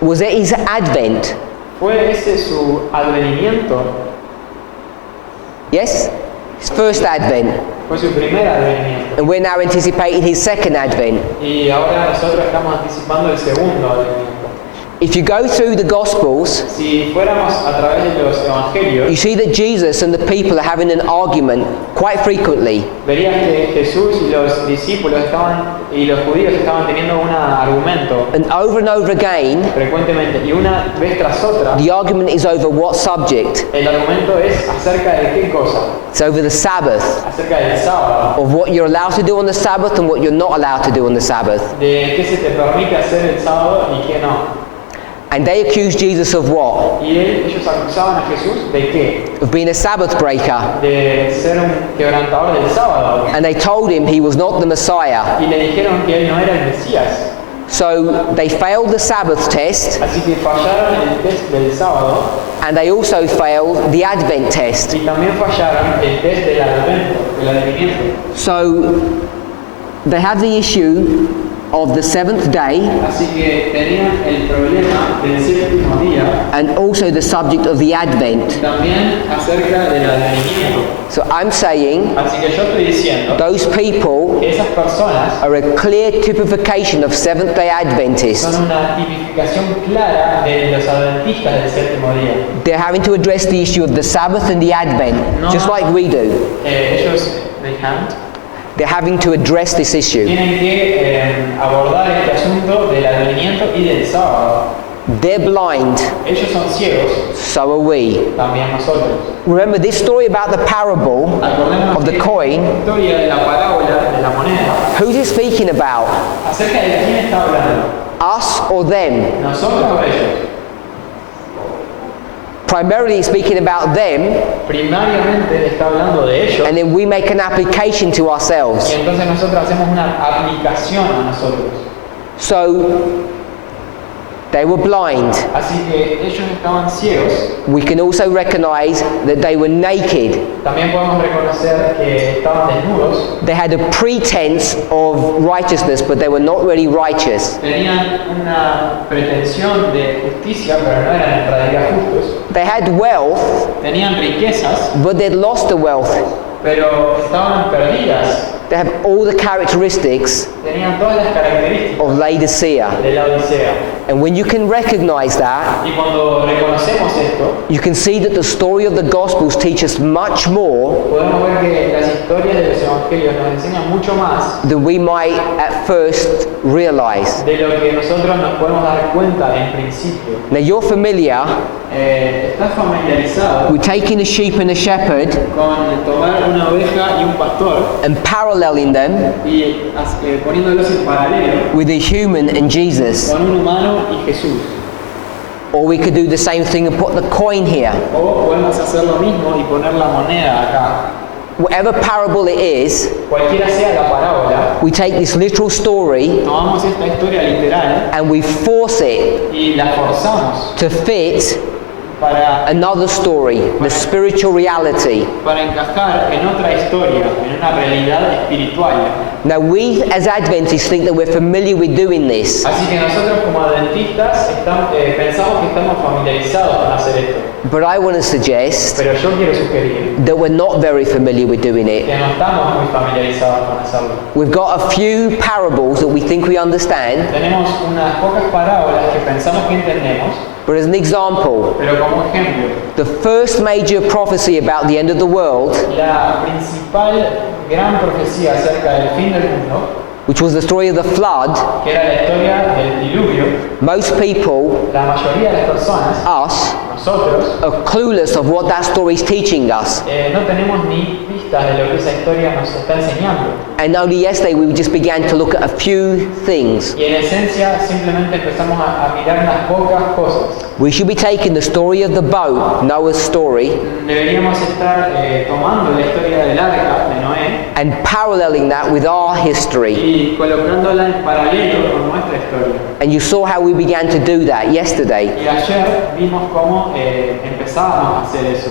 was it his advent? ¿fue ese su advenimiento? Yes? His first advent. Fue su primer advenimiento. And we're now anticipating his second advent. Y ahora nosotros estamos anticipando el segundo advenimiento. If you go through the Gospels, Si fuéramos a través de los you evangelios, see that Jesus and the people are having an argument quite frequently. verías que Jesús y los discípulos y los judíos estaban teniendo un argumento And over again, frecuentemente, y una vez tras otra, the argument is over what subject? el argumento es acerca de qué cosa, It's over the Sabbath, acerca del sábado, of what you're allowed to do on the Sabbath and what you're not allowed to do on the Sabbath. de qué se te permite hacer el sábado y qué no. And they accused Jesus of what? Y ellos acusaban a Jesús de qué? Of being a Sabbath breaker. De ser un quebrantador del sábado. And they told him he was not the Messiah. Y le dijeron que él no era el Mesías. So they failed the Sabbath test, Así que fallaron el test del sábado and they also failed the Advent test. y también fallaron el test del advento, del advenimiento. So they have the issue of the seventh day, Así que tenían el problema del séptimo día and also the subject of the Advent. y también acerca del advenimiento. So I'm saying Así que yo estoy diciendo those people que esas personas are a clear typification of Seventh-day Adventists. son una tipificación clara de los adventistas del séptimo día. They're having to address the issue of the Sabbath and the Advent, just like we do. Ellos they can't. They're having to address this issue. Tienen que abordar este asunto del advenimiento y del sábado. They're blind, Ellos son ciegos, so are we. también nosotros. Remember this story about the parable Acordémonos of the que coin. esta historia de la parábola de la moneda, Who's it speaking about? ¿acerca de quién está hablando? Us or them? ¿Nosotros o ellos? Primarily speaking about them, Primariamente está hablando de ellos and then we make an application to y ourselves. entonces nosotros hacemos una aplicación a nosotros. So they were blind. Así que ellos estaban ciegos. We can also recognize that they were naked. También podemos reconocer que estaban desnudos. They had a pretense of righteousness, but they were not really righteous. Tenían una pretensión de justicia, pero no eran en realidad justos. They had wealth, Tenían riquezas, but they'd lost the wealth. pero estaban perdidas. They have all the characteristics Tenían todas las características of Laodicea. de la Odisea. And when you can recognize that, Y cuando reconocemos esto, you can see that the story of the Gospels teach us much more podemos ver que las historias de los evangelios nos enseñan mucho más than we might at first realize. de lo que nosotros nos podemos dar cuenta en principio. Now you're familiar Estás familiarizado with taking a sheep and a shepherd con tomar una oveja y un pastor and paralleling them y poniéndolos en paralelo with a human and Jesus. con un humano y Jesús. Or we could do the same thing and put the coin here. O podemos hacer lo mismo y poner la moneda acá. Whatever parable it is, Cualquiera sea la parábola, we take this literal story tomamos esta historia literal and we force it y la forzamos to fit para another story, the spiritual reality. encajar en otra historia, en una realidad espiritual. Now we as Adventists think that we're familiar with doing this, Así que nosotros como adventistas pensamos que estamos familiarizados con hacer esto. but I want to suggest Pero yo quiero sugerir that we're not very familiar with doing it. que no estamos muy familiarizados con hacerlo. We've got a few parables that we think we understand, Tenemos unas pocas parábolas que pensamos que entendemos, but as an example, pero como ejemplo, the first major prophecy about the end of the world, la principal gran profecía acerca del fin del mundo, which was the story of the flood, que era la historia del diluvio, most people, la mayoría de las personas, us, nosotros, are clueless of what that story is teaching us. no tenemos ni pistas de lo que esa historia nos está enseñando. And only yesterday we just began to look at a few things. Y en esencia simplemente empezamos a mirar unas pocas cosas. We should be taking the story of the boat, Noah's story, Deberíamos estar tomando la historia del arca de Noé and paralleling that with our history. y colocándola en paralelo con nuestra historia. And you saw how we began to do that yesterday. Y ayer vimos cómo empezábamos a hacer eso.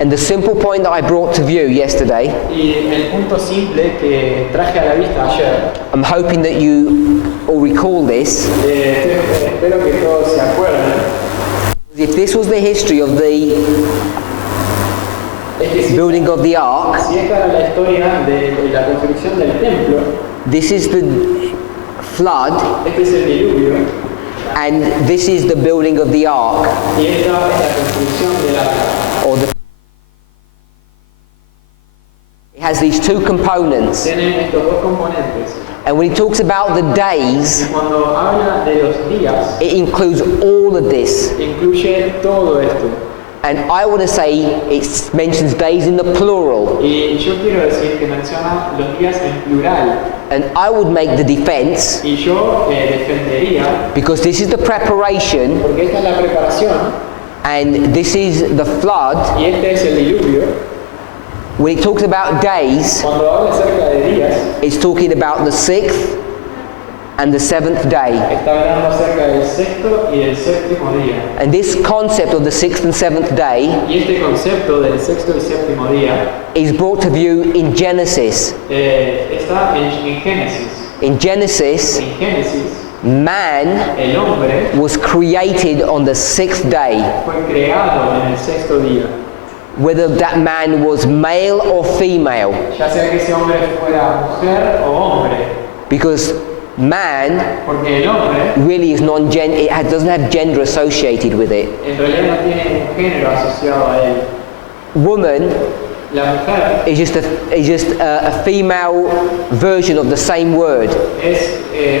And the simple point that I brought to view yesterday, Y el punto simple que traje a la vista ayer, I'm hoping that you all recall this. espero que todos se acuerden, If this was the history of the es que building of the ark, si esta era la historia de la construcción del templo, this is the flood, este es el diluvio, and this is the building of the ark, y esta es la construcción del arca. or the. It has these two components, Tiene estos dos componentes. and when he talks about the days, Y cuando habla de los días, it includes all of this. incluye todo esto. And I want to say it mentions days in the plural. Y yo quiero decir que menciona los días en plural. And I would make the defense, Y yo defendería, because this is the preparation, porque esta es la preparación, and this is the flood. y este es el diluvio. When it talks about days, Cuando habla acerca de días, it's talking about the 6th, and the seventh day. Está hablando acerca del sexto y del séptimo día. And this concept of the sixth and seventh day Y este concepto del sexto y séptimo día is brought to view in Genesis. Está en Génesis. In Genesis, En Génesis, man el hombre was created on the sixth day. fue creado en el sexto día. Whether that man was male or female, Ya sea que ese hombre fuera mujer o hombre. because man Porque el hombre really is doesn't have gender associated with it. en realidad no tiene un género asociado a él. Woman La mujer is just a female version of the same word. es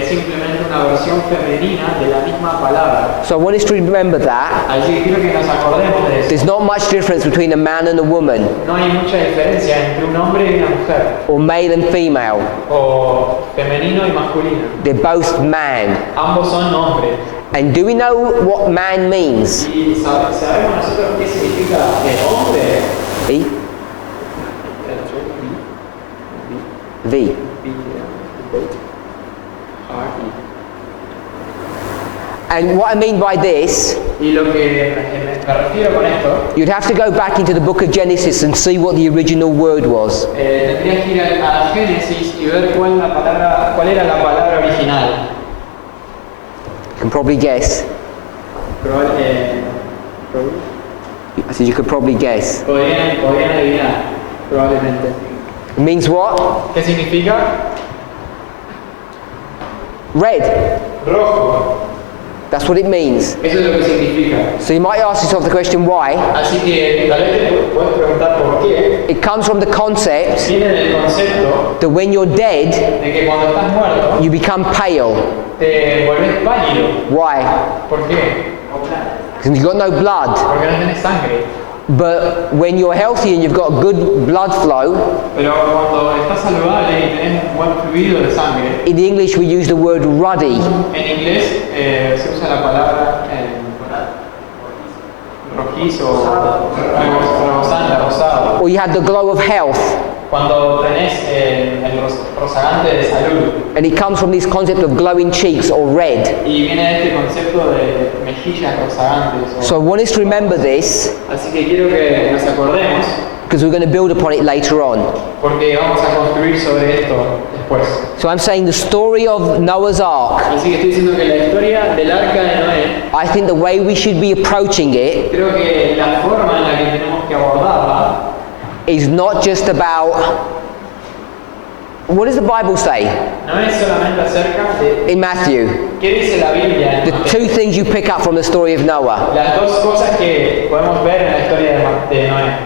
simplemente una versión femenina de la misma palabra. So I want us to remember that. Así que quiero que nos acordemos de eso. There's not much difference between a man and a woman, No hay mucha diferencia entre un hombre y una mujer, or male and female. o femenino y masculino. They're both man. Ambos son hombres. And do we know what man means? Y sabemos nosotros qué significa el hombre. E? V. And what I mean by this, Y lo que me refiero con esto, you'd have to go back into the book of Genesis and see what the original word was. tendrías que ir a Génesis y ver cuál era la palabra original. You can probably guess. I said you could probably guess. Podrían adivinar, probablemente. It means what? ¿Qué significa? Red. Rojo. That's what it means. Eso es lo que significa. So you might ask yourself the question why. Así que tal vez te puedes preguntar por qué. It comes from the concept Viene del concepto that when you're dead, de que cuando estás muerto you become pale. te volvés pálido. Why? ¿Por qué? Because you've got no blood. Porque no tenés sangre. But when you're healthy and you've got good blood flow, Pero cuando estás saludable y tenés un buen fluido de sangre, in English we use the word ruddy. en inglés se usa la palabra rojizo, rebosante, rosado. Or you have the glow of health. Cuando tenés el rozagante de salud. And it comes from this concept of glowing cheeks or red. Y viene de este concepto de mejillas rozagantes. So I want us to remember this, Así que quiero que nos acordemos, because we're going to build upon it later on. porque vamos a construir sobre esto después. So I'm saying the story of Noah's Ark, Así que estoy diciendo que la historia del arca de Noé, I think the way we should be approaching it creo que la forma en la que tenemos que abordarla is not just about, what does the Bible say no es solamente acerca de in Matthew? qué dice la Biblia. The two things you pick up from the story of Noah. Las dos cosas que podemos ver en la historia de Noé.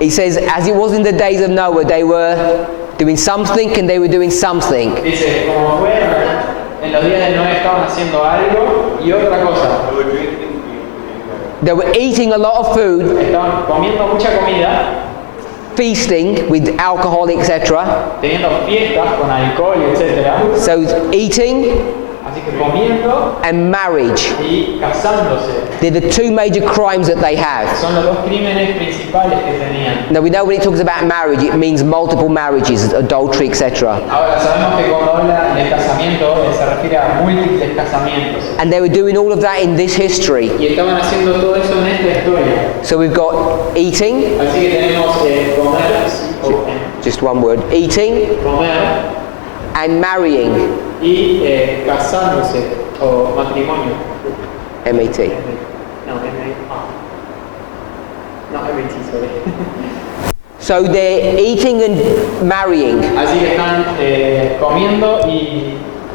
He says, as it was in the days of Noah, they were doing something and they were doing something. Dice, como fue en los días de Noé estaban haciendo algo y otra cosa. They were eating a lot of food, Estaban comiendo mucha comida, feasting with alcohol, etc. teniendo fiestas con alcohol, etc. So eating Así que comiendo and marriage. y casándose. They're the two major crimes that they have. Son los dos crímenes principales que tenían. Now we know when it talks about marriage, it means multiple marriages, adultery, etc. Ahora sabemos que cuando habla del casamiento se refiere a múltiples casamientos. And they were doing all of that in this history. Y estaban haciendo todo eso en esta historia. So we've got eating, Así que tenemos comer, just one word, eating comer and marrying, y casándose o matrimonio. M-A-T. No, M-A-T, sorry. So they're eating and marrying Así que están comiendo y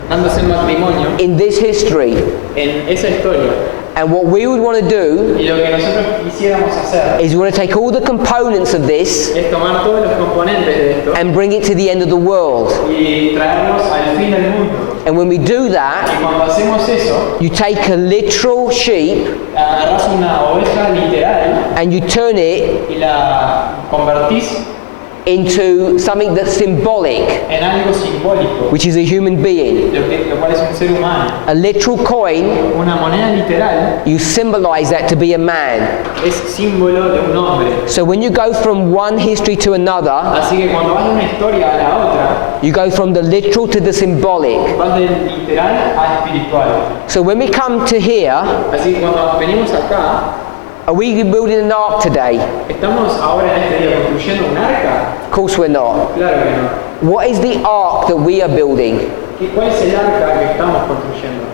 dándose en matrimonio in this history. en esa historia. And what we would want to do Y lo que nosotros quisiéramos hacer is we want to take all the components of this es tomar todos los componentes de esto and bring it to the end of the world. y traerlos al fin del mundo. And when we do that, Y cuando hacemos eso, you take a literal sheep agarrás una oveja literal and you turn it y la convertís into something that's symbolic, en algo simbólico, which is a human being. lo cual es un ser humano. A literal coin, Una moneda literal you symbolize that to be a man. es símbolo de un hombre. So when you go from one history to another, Así que cuando vas de una historia a la otra, you go from the literal to the symbolic. vas del literal a espiritual. So when we come to here, Así que cuando venimos acá, are we building an ark today? ¿estamos ahora en este día construyendo un arca? Of course we're not. Claro que no. What is the ark that we are building? ¿Cuál es el arca que estamos construyendo?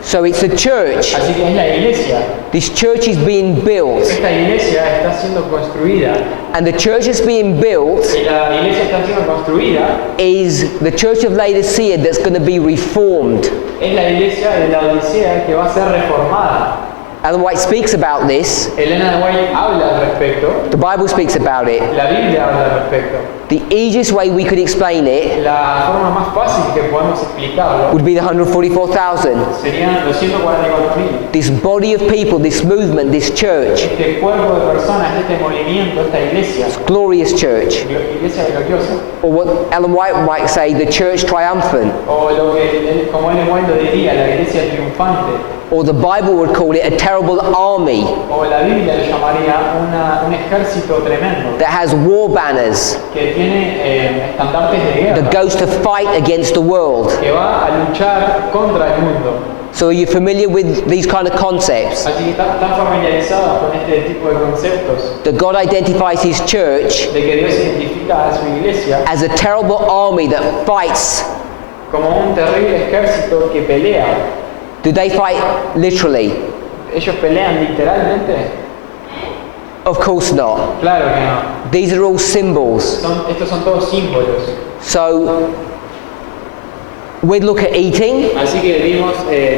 So it's a church. Así que es la iglesia. This church is being built. Esta iglesia está siendo construida. And the church that's being built Y la iglesia está siendo construida. is the church of Laodicea that's going to be reformed. Es la iglesia de la Odisea que va a ser reformada. Ellen White speaks about this. Elena de White habla al respecto. The Bible speaks about it. La Biblia habla al respecto. The easiest way we could explain it La forma más fácil que podemos explicarlo would be the 144,000. serían los 144.000. This body of people, this movement, this church, Este cuerpo de personas, este movimiento, esta iglesia, glorious church. iglesia gloriosa, Or what Ellen White might say, the church triumphant. o lo que, como Ellen White lo diría, la iglesia triunfante, Or the Bible would call it a terrible army o la Biblia le llamaría un ejército tremendo that has war banners que tiene estandartes de guerra, that goes to fight against the world. que va a luchar contra el mundo. So are you familiar with these kind of concepts? Así que están familiarizados con este tipo de conceptos, That God identifies His church de que Dios identifica a su iglesia as a terrible army that fights. como un terrible ejército que pelea. Do they fight literally? ¿Ellos pelean literalmente? Of course not. Claro que no. These are all symbols. Estos son todos símbolos. So we look at eating Así que vimos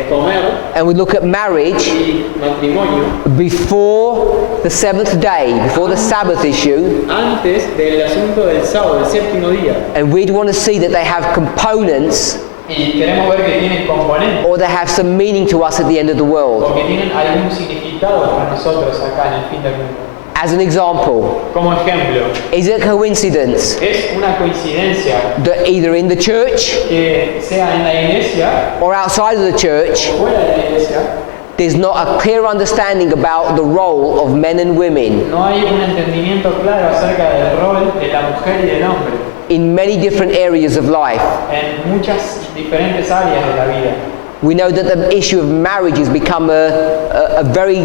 comer and we look at marriage y matrimonio before the seventh day, before the Sabbath issue, antes del asunto del sábado, del séptimo día. and we'd want to see that they have components Y queremos ver que tienen componentes or they have some meaning to us at the end of the o world. que tienen algún significado para nosotros acá en el fin del mundo. As an example, Como ejemplo, is it a coincidence es una coincidencia that either in the church que sea en la iglesia or outside of the church o fuera de la iglesia, there's not a clear understanding about the role of men and women no hay un entendimiento claro acerca del rol de la mujer y del hombre in many different areas of life? en muchas diferentes áreas de la vida. We know that the issue of marriage has become a very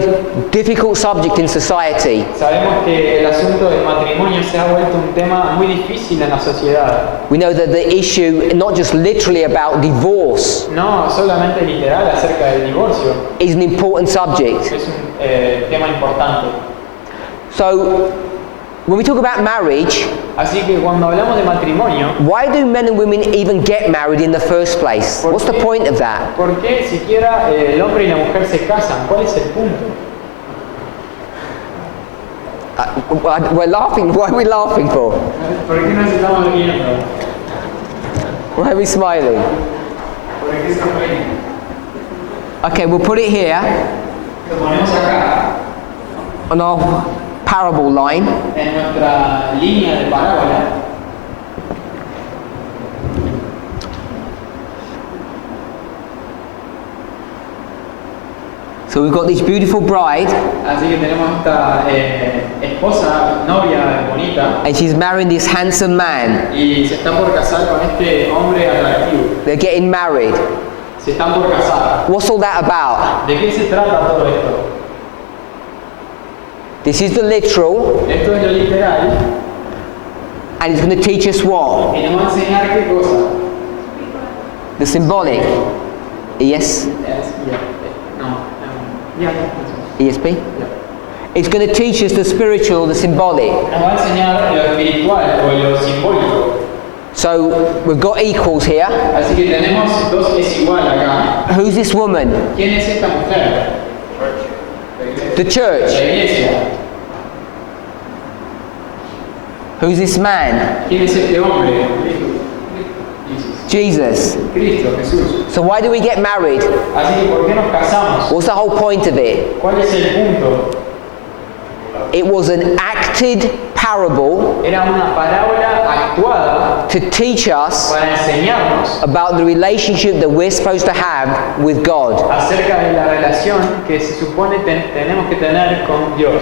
difficult subject in society. Sabemos que el asunto del matrimonio se ha vuelto un tema muy difícil en la sociedad. We know that the issue, not just literally about divorce, No solamente literal acerca del divorcio, is an important subject. es un tema importante. So, when we talk about marriage, Así que cuando hablamos de matrimonio, why do men and women even get married in the first place? What's the point of that? ¿por qué siquiera el hombre y la mujer se casan? ¿Cuál es el punto? We're laughing. Why are we laughing for? ¿Por qué nos estamos riendo? Why are we smiling? ¿Por qué se ríen? Okay, we'll put it here Lo ponemos acá, on our parable line. en nuestra línea de parábola. So we've got this beautiful bride, Así que tenemos esta esposa, novia bonita, and she's marrying this handsome man. y se está por casar con este hombre atractivo. They're getting married. Se están por casar. What's all that about? ¿De qué se trata todo esto? This is the literal, Esto es lo literal and it's going to teach us what? y nos va a enseñar qué cosa. The symbolic. Yes? ESP? It's going to teach us the spiritual, the symbolic. Nos va a enseñar lo espiritual o lo simbólico. So we've got equals here. Así que tenemos dos es igual acá. Who's this woman? ¿Quién es esta mujer? The church. La iglesia. Who's this man? ¿Quién es este hombre? Jesus. Cristo, Jesús. So why do we get married? Así que ¿por qué nos casamos? What's the whole point of it? ¿Cuál es el punto? It was an acted parable Era una parábola actuada to teach us para enseñarnos about the relationship that we're supposed to have with God. acerca de la relación que se supone tenemos que tener con Dios.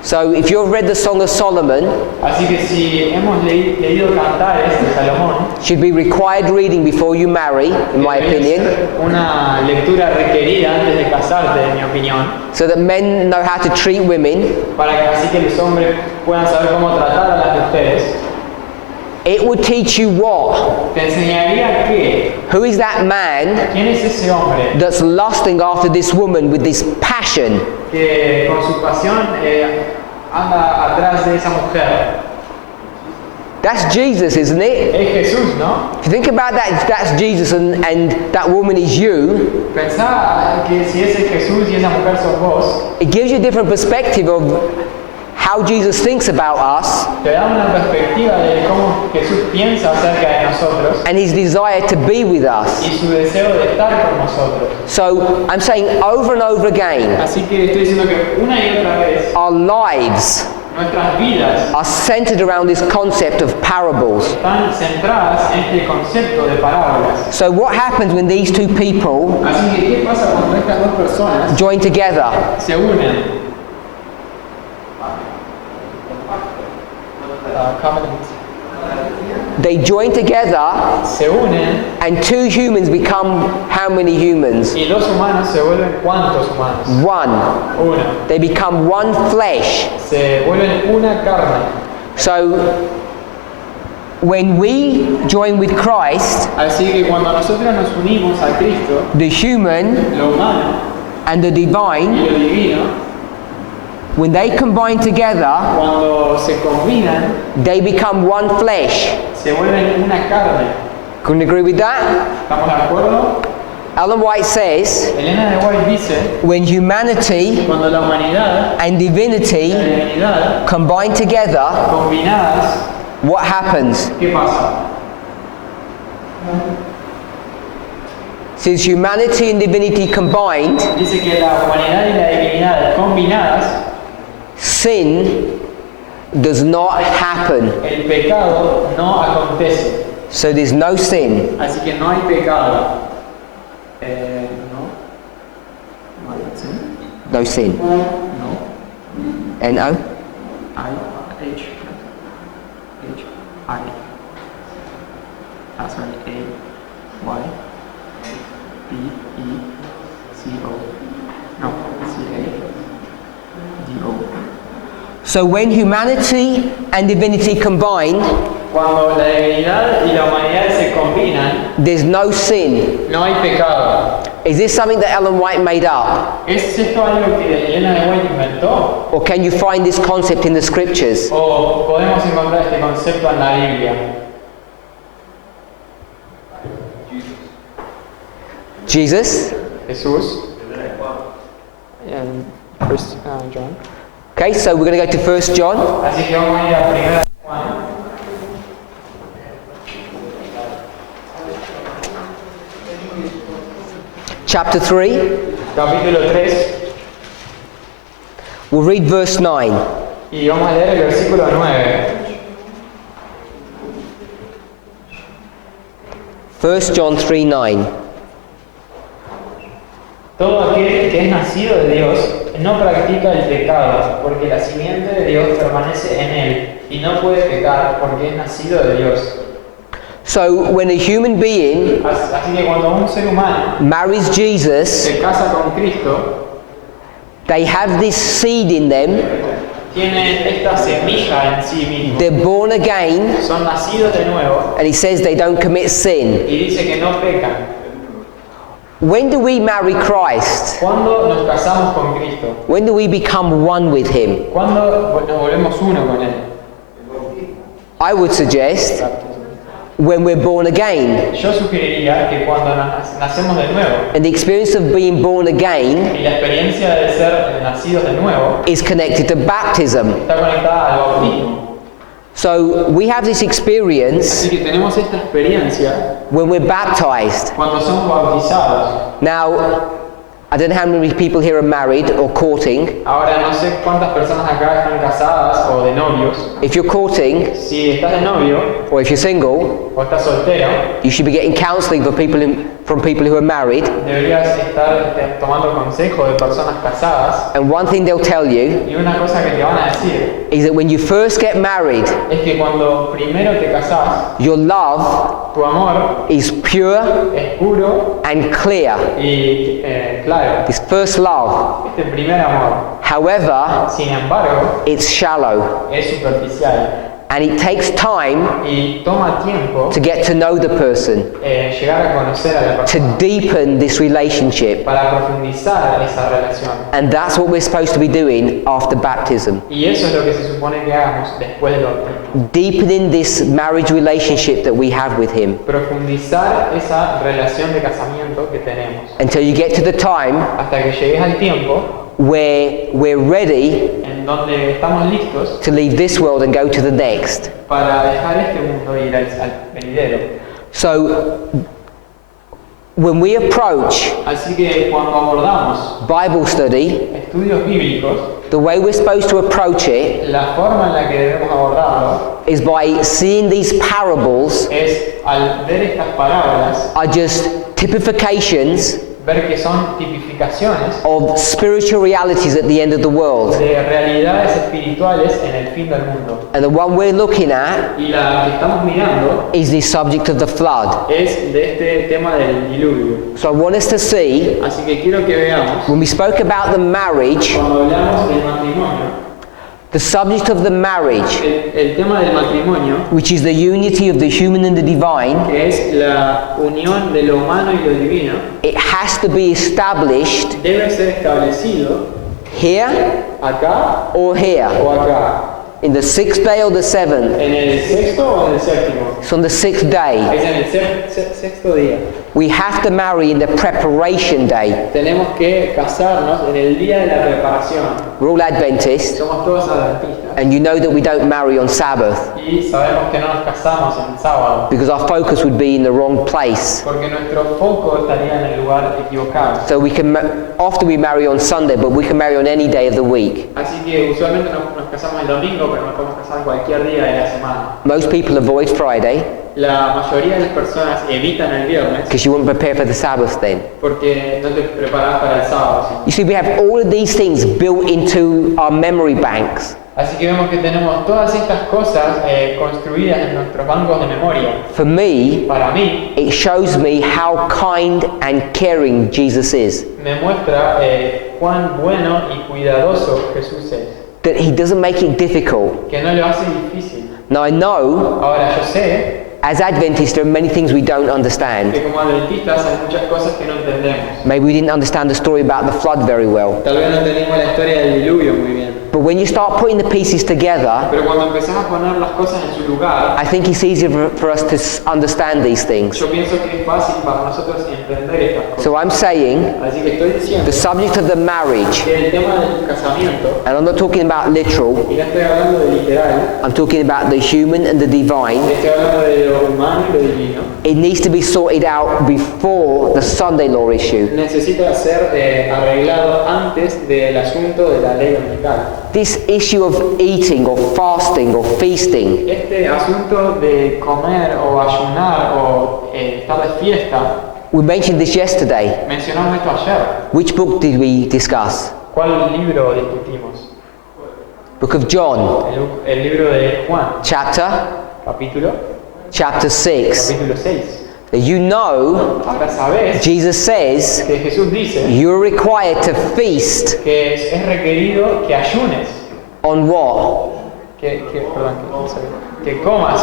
So if you've read the Song of Solomon, Así que si hemos leído Cantares de Salomón, should be required reading before you marry, in my debería opinion, ser una lectura requerida antes de casarte, en mi opinión, so that men know how to treat women. para que así que los hombres puedan saber cómo tratar a las mujeres. It would teach you what? Te enseñaría que Who is that man quién es ese hombre that's lusting after this woman with this passion? que con su pasión anda atrás de esa mujer. That's Jesus, isn't it? Es Jesús, ¿no? If you think about that, that's Jesus and that woman is you, Pensá que si ese es Jesús y esa mujer sos vos, it gives you a different perspective of how Jesus thinks about us te da una perspectiva de cómo Jesús piensa acerca de nosotros and his desire to be with us. y su deseo de estar con nosotros. So I'm saying over and over again, Así que estoy diciendo que una y otra vez our lives nuestras vidas are centered around this concept of parables. están centradas en este concepto de parábolas. So what happens when these two people Así que, ¿qué pasa cuando estas dos personas join together? se unen? They join together Se unen and two humans become how many humans? y dos humanos se vuelven ¿cuántos humanos? One. Uno. They become one flesh. Se vuelven una carne. So when we join with Christ, Así que cuando nosotros nos unimos a Cristo, the human lo humano and the y divine, lo divino, when they combine together, cuando se combinan, they become one flesh. se vuelven una carne. Couldn't agree with that? ¿Estamos de acuerdo? Ellen White says, Elena de White dice, when humanity cuando la humanidad and y la divinity divinidad combine together, combinadas, what happens? ¿qué pasa? Since humanity and divinity combined, Dice que la humanidad y la divinidad combinadas, sin does not happen. el pecado no acontece. So there's no sin. Así que no hay pecado. No. No hay sin. No sin. No. N-O? I. H. H. I. Ah, sorry. A. Y. B. E. C. O. No. C. A. D. O. So when humanity and divinity combine, Cuando la divinidad y la humanidad se combinan, there's no sin. no hay pecado. Is this something that Ellen White made up? ¿Es esto algo que Elena de White inventó? Or can you find this concept in the scriptures? ¿O podemos encontrar este concepto en la Biblia? Jesus? Jesús. And First John. Okay, so we're going to go to 1 John. Así que vamos a ir a primera de Juan. Chapter 3. Capítulo 3. We'll read verse 9. Y vamos a leer el versículo 9. 1 John 3:9. Todo aquel que es nacido de Dios no practica el pecado, porque la simiente de Dios permanece en él, y no puede pecar porque es nacido de Dios. So when a human being Así que cuando un ser humano marries Jesus, se casa con Cristo, they have this seed in them. tienen esta semilla en sí mismo. They're born again, Son nacidos de nuevo, and he says they don't commit sin. y dice que no pecan. When do we marry Christ? ¿Cuándo nos casamos con Cristo? When do we become one with him? ¿Cuándo nos volvemos uno con Él? I would suggest when we're born again. Yo sugeriría que cuando nacemos de nuevo, And the experience of being born again y la experiencia de ser nacidos de nuevo is connected to baptism. está conectada al bautismo. So we have this experience Así que tenemos esta experiencia when we're baptized. cuando somos bautizados. Now, I don't know how many people here are married or courting. Ahora no sé cuántas personas acá están casadas o de novios. If you're courting, Si estás de novio or if you're single, o estás soltero, you should be getting counseling from people who are married. deberías estar tomando consejo de personas casadas. And one thing they'll tell you Y una cosa que te van a decir is that when you first get married, es que cuando primero te casás, your love tu amor is pure es puro and clear. y claro. This first love. Este primer amor, However, sin embargo, it's shallow es superficial and it takes time y toma tiempo to get to know the person, llegar a conocer a la to persona deepen this relationship. para profundizar esa relación. And that's what we're supposed to be doing after baptism. Y eso es lo que se supone que hagamos después del bautismo. Deepening this marriage relationship that we have with Him Profundizar esa relación de casamiento que tenemos. until you get to the time Hasta que llegues al tiempo where we're ready en donde estamos listos to leave this world and go to the next. para dejar este mundo e ir al venidero. So, when we approach Así que cuando abordamos Bible study, estudios bíblicos, the way we're supposed to approach it la forma en la que debemos abordarlo is by seeing these parables es al ver estas parábolas, are just typifications ver que son tipificaciones of spiritual realities at the end of the world. de realidades espirituales en el fin del mundo. And the one we're looking at Y la que estamos mirando is the subject of the flood. es de este tema del diluvio. So I want us to see, Así que quiero que veamos, when we spoke about the marriage, cuando hablamos del matrimonio, the subject of the marriage, el tema del matrimonio, which is the unity of the human and the divine, que es la unión de lo humano y lo divino, it has to be established debe ser establecido here acá or here, o acá, in the 6th day or the 7th. en el sexto o en el séptimo. It's on the 6th day. Es en el sexto día. We have to marry in the preparation day. Tenemos que casarnos en el día de la preparación. We're all Adventists, Somos todos adventistas and you know that we don't marry on Sabbath y sabemos que no nos casamos en el sábado because our focus would be in the wrong place. porque nuestro foco estaría en el lugar equivocado. So we can, often we marry on Sunday, but we can marry on any day of the week. Así que usualmente nos casamos el domingo, pero nos podemos casar cualquier día de la semana. Most people avoid Friday La mayoría de las personas evitan el viernes because you wouldn't prepare for the Sabbath then. porque no te preparas para el sábado. You see, we have all of these things built into our memory banks. Así que vemos que tenemos todas estas cosas construidas en nuestros bancos de memoria. For me, Para mí, it shows me how kind and caring Jesus is. me muestra cuán bueno y cuidadoso Jesús es, That He doesn't make it difficult. que no lo hace difícil. Now I know, Ahora yo sé as Adventists, there are many things we don't understand. que como adventistas hay muchas cosas que no entendemos. Maybe we didn't understand the story about the flood very well. Tal vez no entendimos la historia del diluvio muy bien. But when you start putting the pieces together, Pero cuando empezás a poner las cosas en su lugar, I think it's easier for us to understand these things. yo pienso que es fácil para nosotros entender estas cosas. So I'm saying Así que estoy diciendo the subject of the marriage, que el tema del casamiento, and I'm not talking about literal, y no estoy hablando de literal, I'm talking about the human and the divine. estoy hablando de lo humano y lo divino, It needs to be sorted out before the Sunday law issue. necesita ser arreglado antes del asunto de la ley dominical. This issue of eating or fasting or feasting, Este asunto de comer o ayunar o estar de fiesta, we mentioned this yesterday. mencionamos esto ayer. Which book did we discuss? ¿Cuál libro discutimos? Book of John, El libro de Juan, chapter capítulo 6. capítulo 6. You know, Ahora sabes Jesus says, que Jesús dice you're required to feast que es requerido que ayunes, on what? que comas,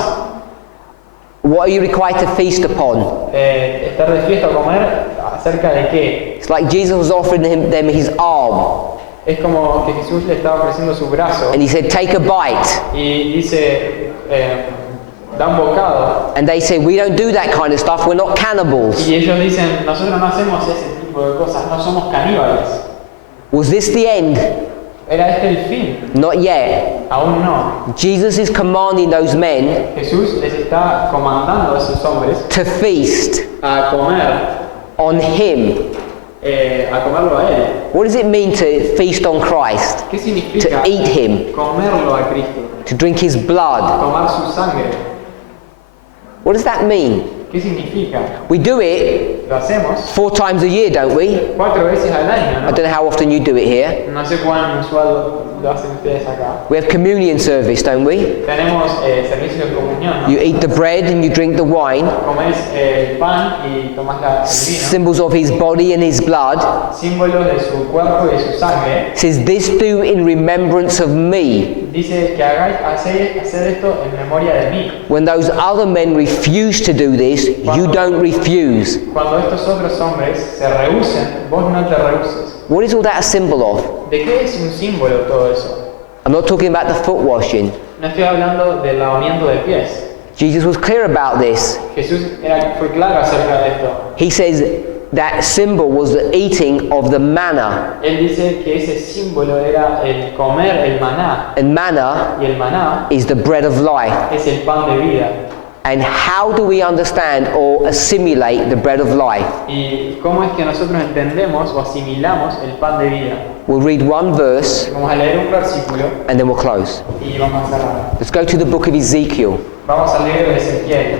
What are you required to feast upon? estar de fiesta o comer, ¿acerca de qué? It's like Jesus was offering them his arm, Es como que Jesús le estaba ofreciendo su brazo and he said, take a bite. y dice, da un bocado, And they say, we don't do that kind of stuff, we're not cannibals. y ellos dicen, nosotros no hacemos ese tipo de cosas, no somos caníbales. Was this the end? ¿Era este el fin? Not yet. Aún no. Jesus is commanding those men Jesús les está comandando a esos hombres to feast a comer on him a comerlo a Él. What does it mean to feast on Christ? ¿Qué significa To eat Him, comerlo a Cristo? to drink His blood? Tomar su sangre. What does that mean? ¿Qué significa? We do it Lo hacemos 4 times a year, don't we? 4 veces al año, I ¿no? don't know how often you do it here. No sé cuán usual lo hacen ustedes acá. We have communion service, don't we? Tenemos servicio de comunión, ¿no? You eat the bread and you drink the wine, Comes el pan y tomas el vino. symbols of His body and His blood. Símbolos de su cuerpo y de su sangre. It says, "This do in remembrance of me." Dice que haced esto en memoria de mí. When those other men refuse to do this, you don't refuse. Cuando estos otros hombres se rehúsen, vos no te rehuses. What is all that a symbol of? ¿De qué es un símbolo todo eso? I'm not talking about the foot washing. No estoy hablando del lavamiento de pies. Jesus was clear about this. Jesús fue claro acerca de esto. He says that symbol was the eating of the manna. Él dice que ese símbolo era el comer el maná. And manna Y el maná is the bread of life. es el pan de vida. And how do we understand or assimilate the bread of life? ¿Y cómo es que nosotros entendemos o asimilamos el pan de vida? We'll read one verse Vamos a leer un versículo and then we'll close. y vamos a cerrar. Let's go to the book of Ezekiel. Vamos a leer de Ezequiel.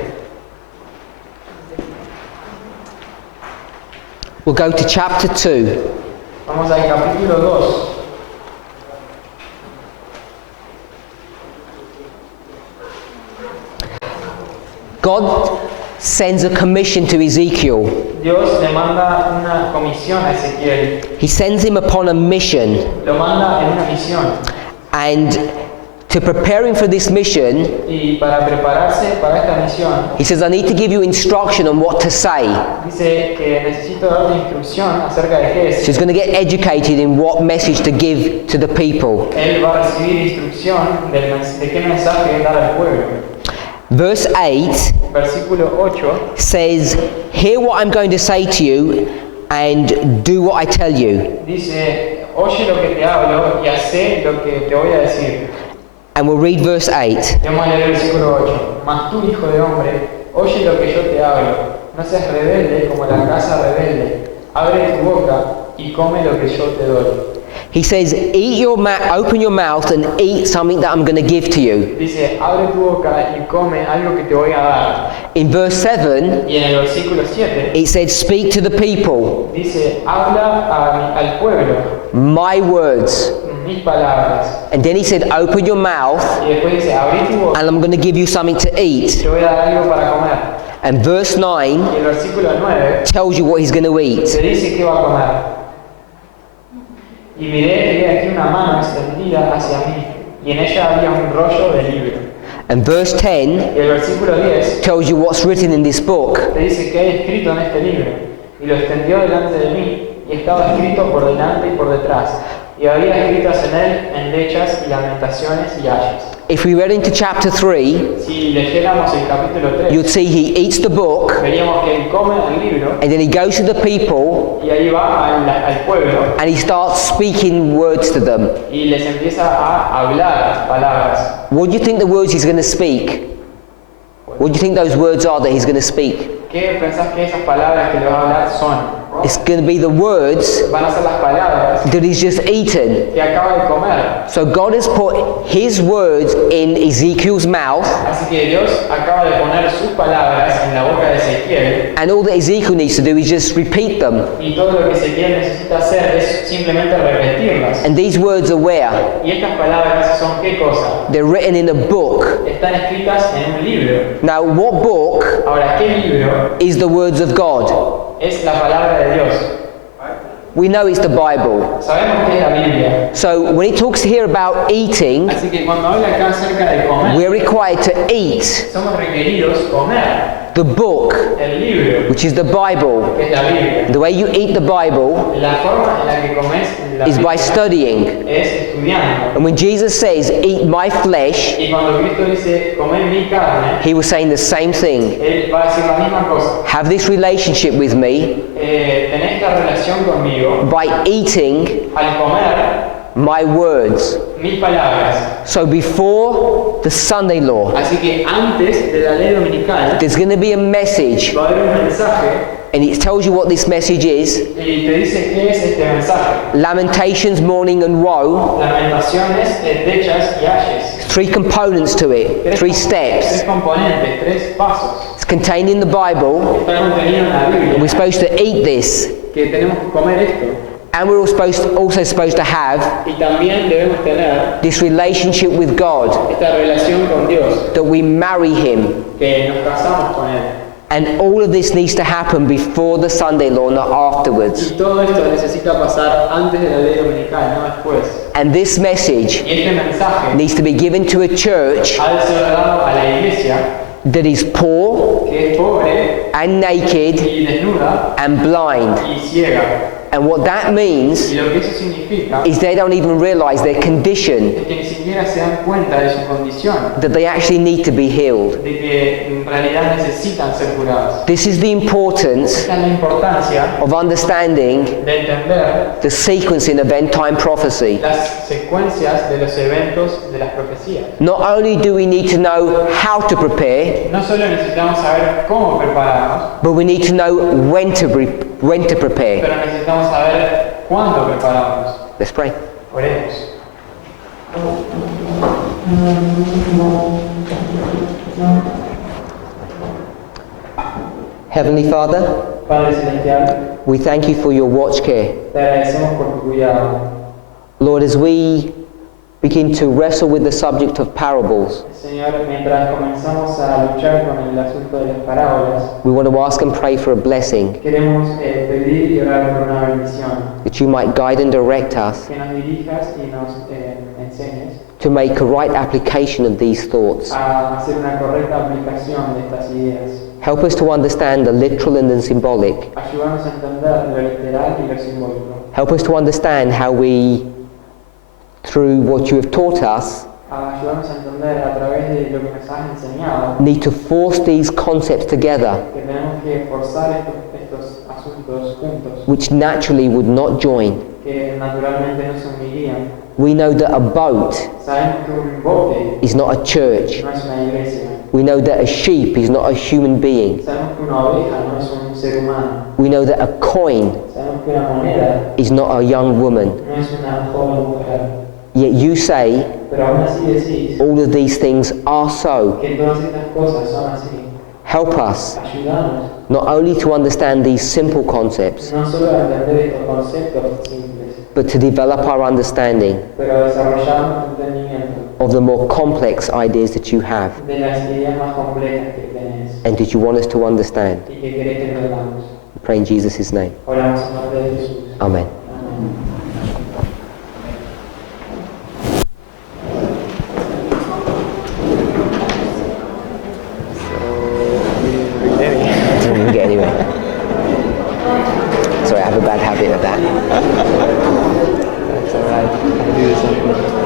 We'll go to chapter 2. Vamos al capítulo 2. God sends a commission to Ezekiel. Dios le manda una comisión a Ezequiel. He sends him upon a mission. Lo manda en una misión. And to prepare him for this mission, Y para prepararse para esta misión, he says, I need to give you instruction on what to say. dice que necesito darte instrucción acerca de qué So es. he's going to get educated in what message to give to the people. Él va a recibir instrucción de qué mensaje dar al pueblo. Verse 8 Versículo 8 says, hear what I'm going to say to you and do what I tell you. dice, oye lo que te hablo y haz lo que te voy a decir. And we'll read verse 8. Vamos a leer el versículo 8. Mas tú, hijo de hombre, oye lo que yo te hablo. No seas rebelde como la casa rebelde. Abre tu boca y come lo que yo te doy. He says, open your mouth and eat something that I'm going to give to you. Dice, abre tu boca y come algo que te voy a dar. In verse 7, Y en el versículo 7 it said, speak to the people dice, habla al pueblo my words. mis palabras. And then he said, open your mouth Y después dice, abrí tu boca and I'm going to give you something to y eat. te voy a dar algo para comer. And verse 9 Y el versículo 9 tells you what he's going to eat. te dice que va a comer. Y miré y he aquí una mano extendida hacia mí, y en ella había un rollo de libro. And verse 10 Y el versículo 10 tells you what's written in this book. te dice que hay escrito en este libro. Y lo extendió delante de mí, y estaba escrito por delante y por detrás. Y había escritas en él endechas y lamentaciones y ayes. If we read into chapter 3, Si leyéramos el capítulo 3, you'd see he eats the book veríamos que él come el libro, and then he goes to the people y ahí va al pueblo, and he starts speaking words to them. y les empieza a hablar palabras. What do you think the words he's going to speak? What do you think those words are that he's going to speak? ¿Qué pensás que esas palabras que le va a hablar son? It's going to be the words Van a ser las palabras that he's just eaten. que acaba de comer. So God has put his words in Ezekiel's mouth, Así que Dios acaba de poner sus palabras en la boca de Ezequiel, and all that Ezekiel needs to do is just repeat them. y todo lo que Ezequiel necesita hacer es simplemente repetirlas. And these words are where? Y estas palabras son ¿qué cosa? They're written in a book. Están escritas en un libro. Now, what book Ahora, ¿qué libro? is the words of God? Es la palabra de Dios. We know it's the Bible. Sabemos que es la Biblia. So when he talks here about eating, Así que cuando habla acá acerca de comer, we're required to eat somos requeridos comer the book, el libro, which is the Bible. que es la Biblia. The way you eat the Bible La forma en la que comes la is by Biblia studying. es estudiando. And when Jesus says, eat my flesh, Y cuando Cristo dice, comed mi carne, he was saying the same thing. Él va a decir la misma cosa. Have this relationship with me Tenés esta relación conmigo by eating al comer my words. mis palabras. So before the Sunday law, Así que antes de la ley dominical there's going to be a message, va a haber un mensaje and it tells you what this message is. y te dice qué es este mensaje. Lamentations, mourning and woe. Lamentaciones, desdechas y ayes. 3 components to it, 3 Tres steps. componentes, 3 pasos. It's contained in the Bible. Está contenido en la Biblia. And we're supposed to eat this, Que tenemos que comer esto. and we're also supposed to have Y también debemos tener this relationship with God, esta relación con Dios. that we marry Him. Que nos casamos con Él. And all of this needs to happen before the Sunday law, not afterwards. Y todo esto necesita pasar antes de la ley dominical, no después. And this message Y este mensaje needs to be given to a church ha de ser dado a la iglesia that is poor que es pobre and naked y desnuda and blind. y ciega. And what that means Y lo que eso significa is they don't even realize their condition, es que ni siquiera se dan cuenta de su condición, that they actually need to be healed. de que en realidad necesitan ser curados. This is the importance Esta es la importancia of understanding de entender the sequencing of end time prophecy. las secuencias de los eventos de las profecías. Not only do we need to know how to prepare, No solo necesitamos saber cómo prepararnos, but we need to know when to prepare. pero necesitamos saber cuándo prepararnos. Let's pray. Oremos. Heavenly Father, Padre Celestial, we thank you for your watch care. te agradecemos por tu cuidado. Lord, as we begin to wrestle with the subject of parables, Señor, mientras comenzamos a luchar con el asunto de las parábolas, we want to ask and pray for a blessing, queremos pedir y orar por una bendición, that you might guide and direct us que nos dirijas y nos enseñes to make a right application of these thoughts. a hacer una correcta aplicación de estas ideas. Help us to understand the literal and the symbolic. Ayúdanos a entender lo literal y lo simbólico. Help us to understand how we, through what you have taught us, Ayúdanos a entender a través de lo que nos has enseñado need to force these concepts together, que tenemos que forzar estos asuntos juntos, which naturally would not join. que naturalmente no se unirían. We know that a boat Sabemos que un bote is not a church. no es una iglesia. We know that a sheep is not a human being. Sabemos que una oveja no es un ser humano. We know that a coin Sabemos que una moneda is not a young woman. no es una joven mujer. Yet you say Pero aún así decís all of these things are so. que todas estas cosas son así. Help us Ayúdanos not only to understand these simple concepts, no solo a entender estos conceptos simples, but to develop our understanding pero a desarrollar nuestro entendimiento of the more complex ideas that you have de las ideas más complejas que tenés and that you want us to understand. y que querés que entendamos. We pray in Jesus' name. Oramos en nombre de Jesús. Amen. Amén. Didn't even get anywhere. Sorry, I have a bad habit of that. That's alright. I do the same thing.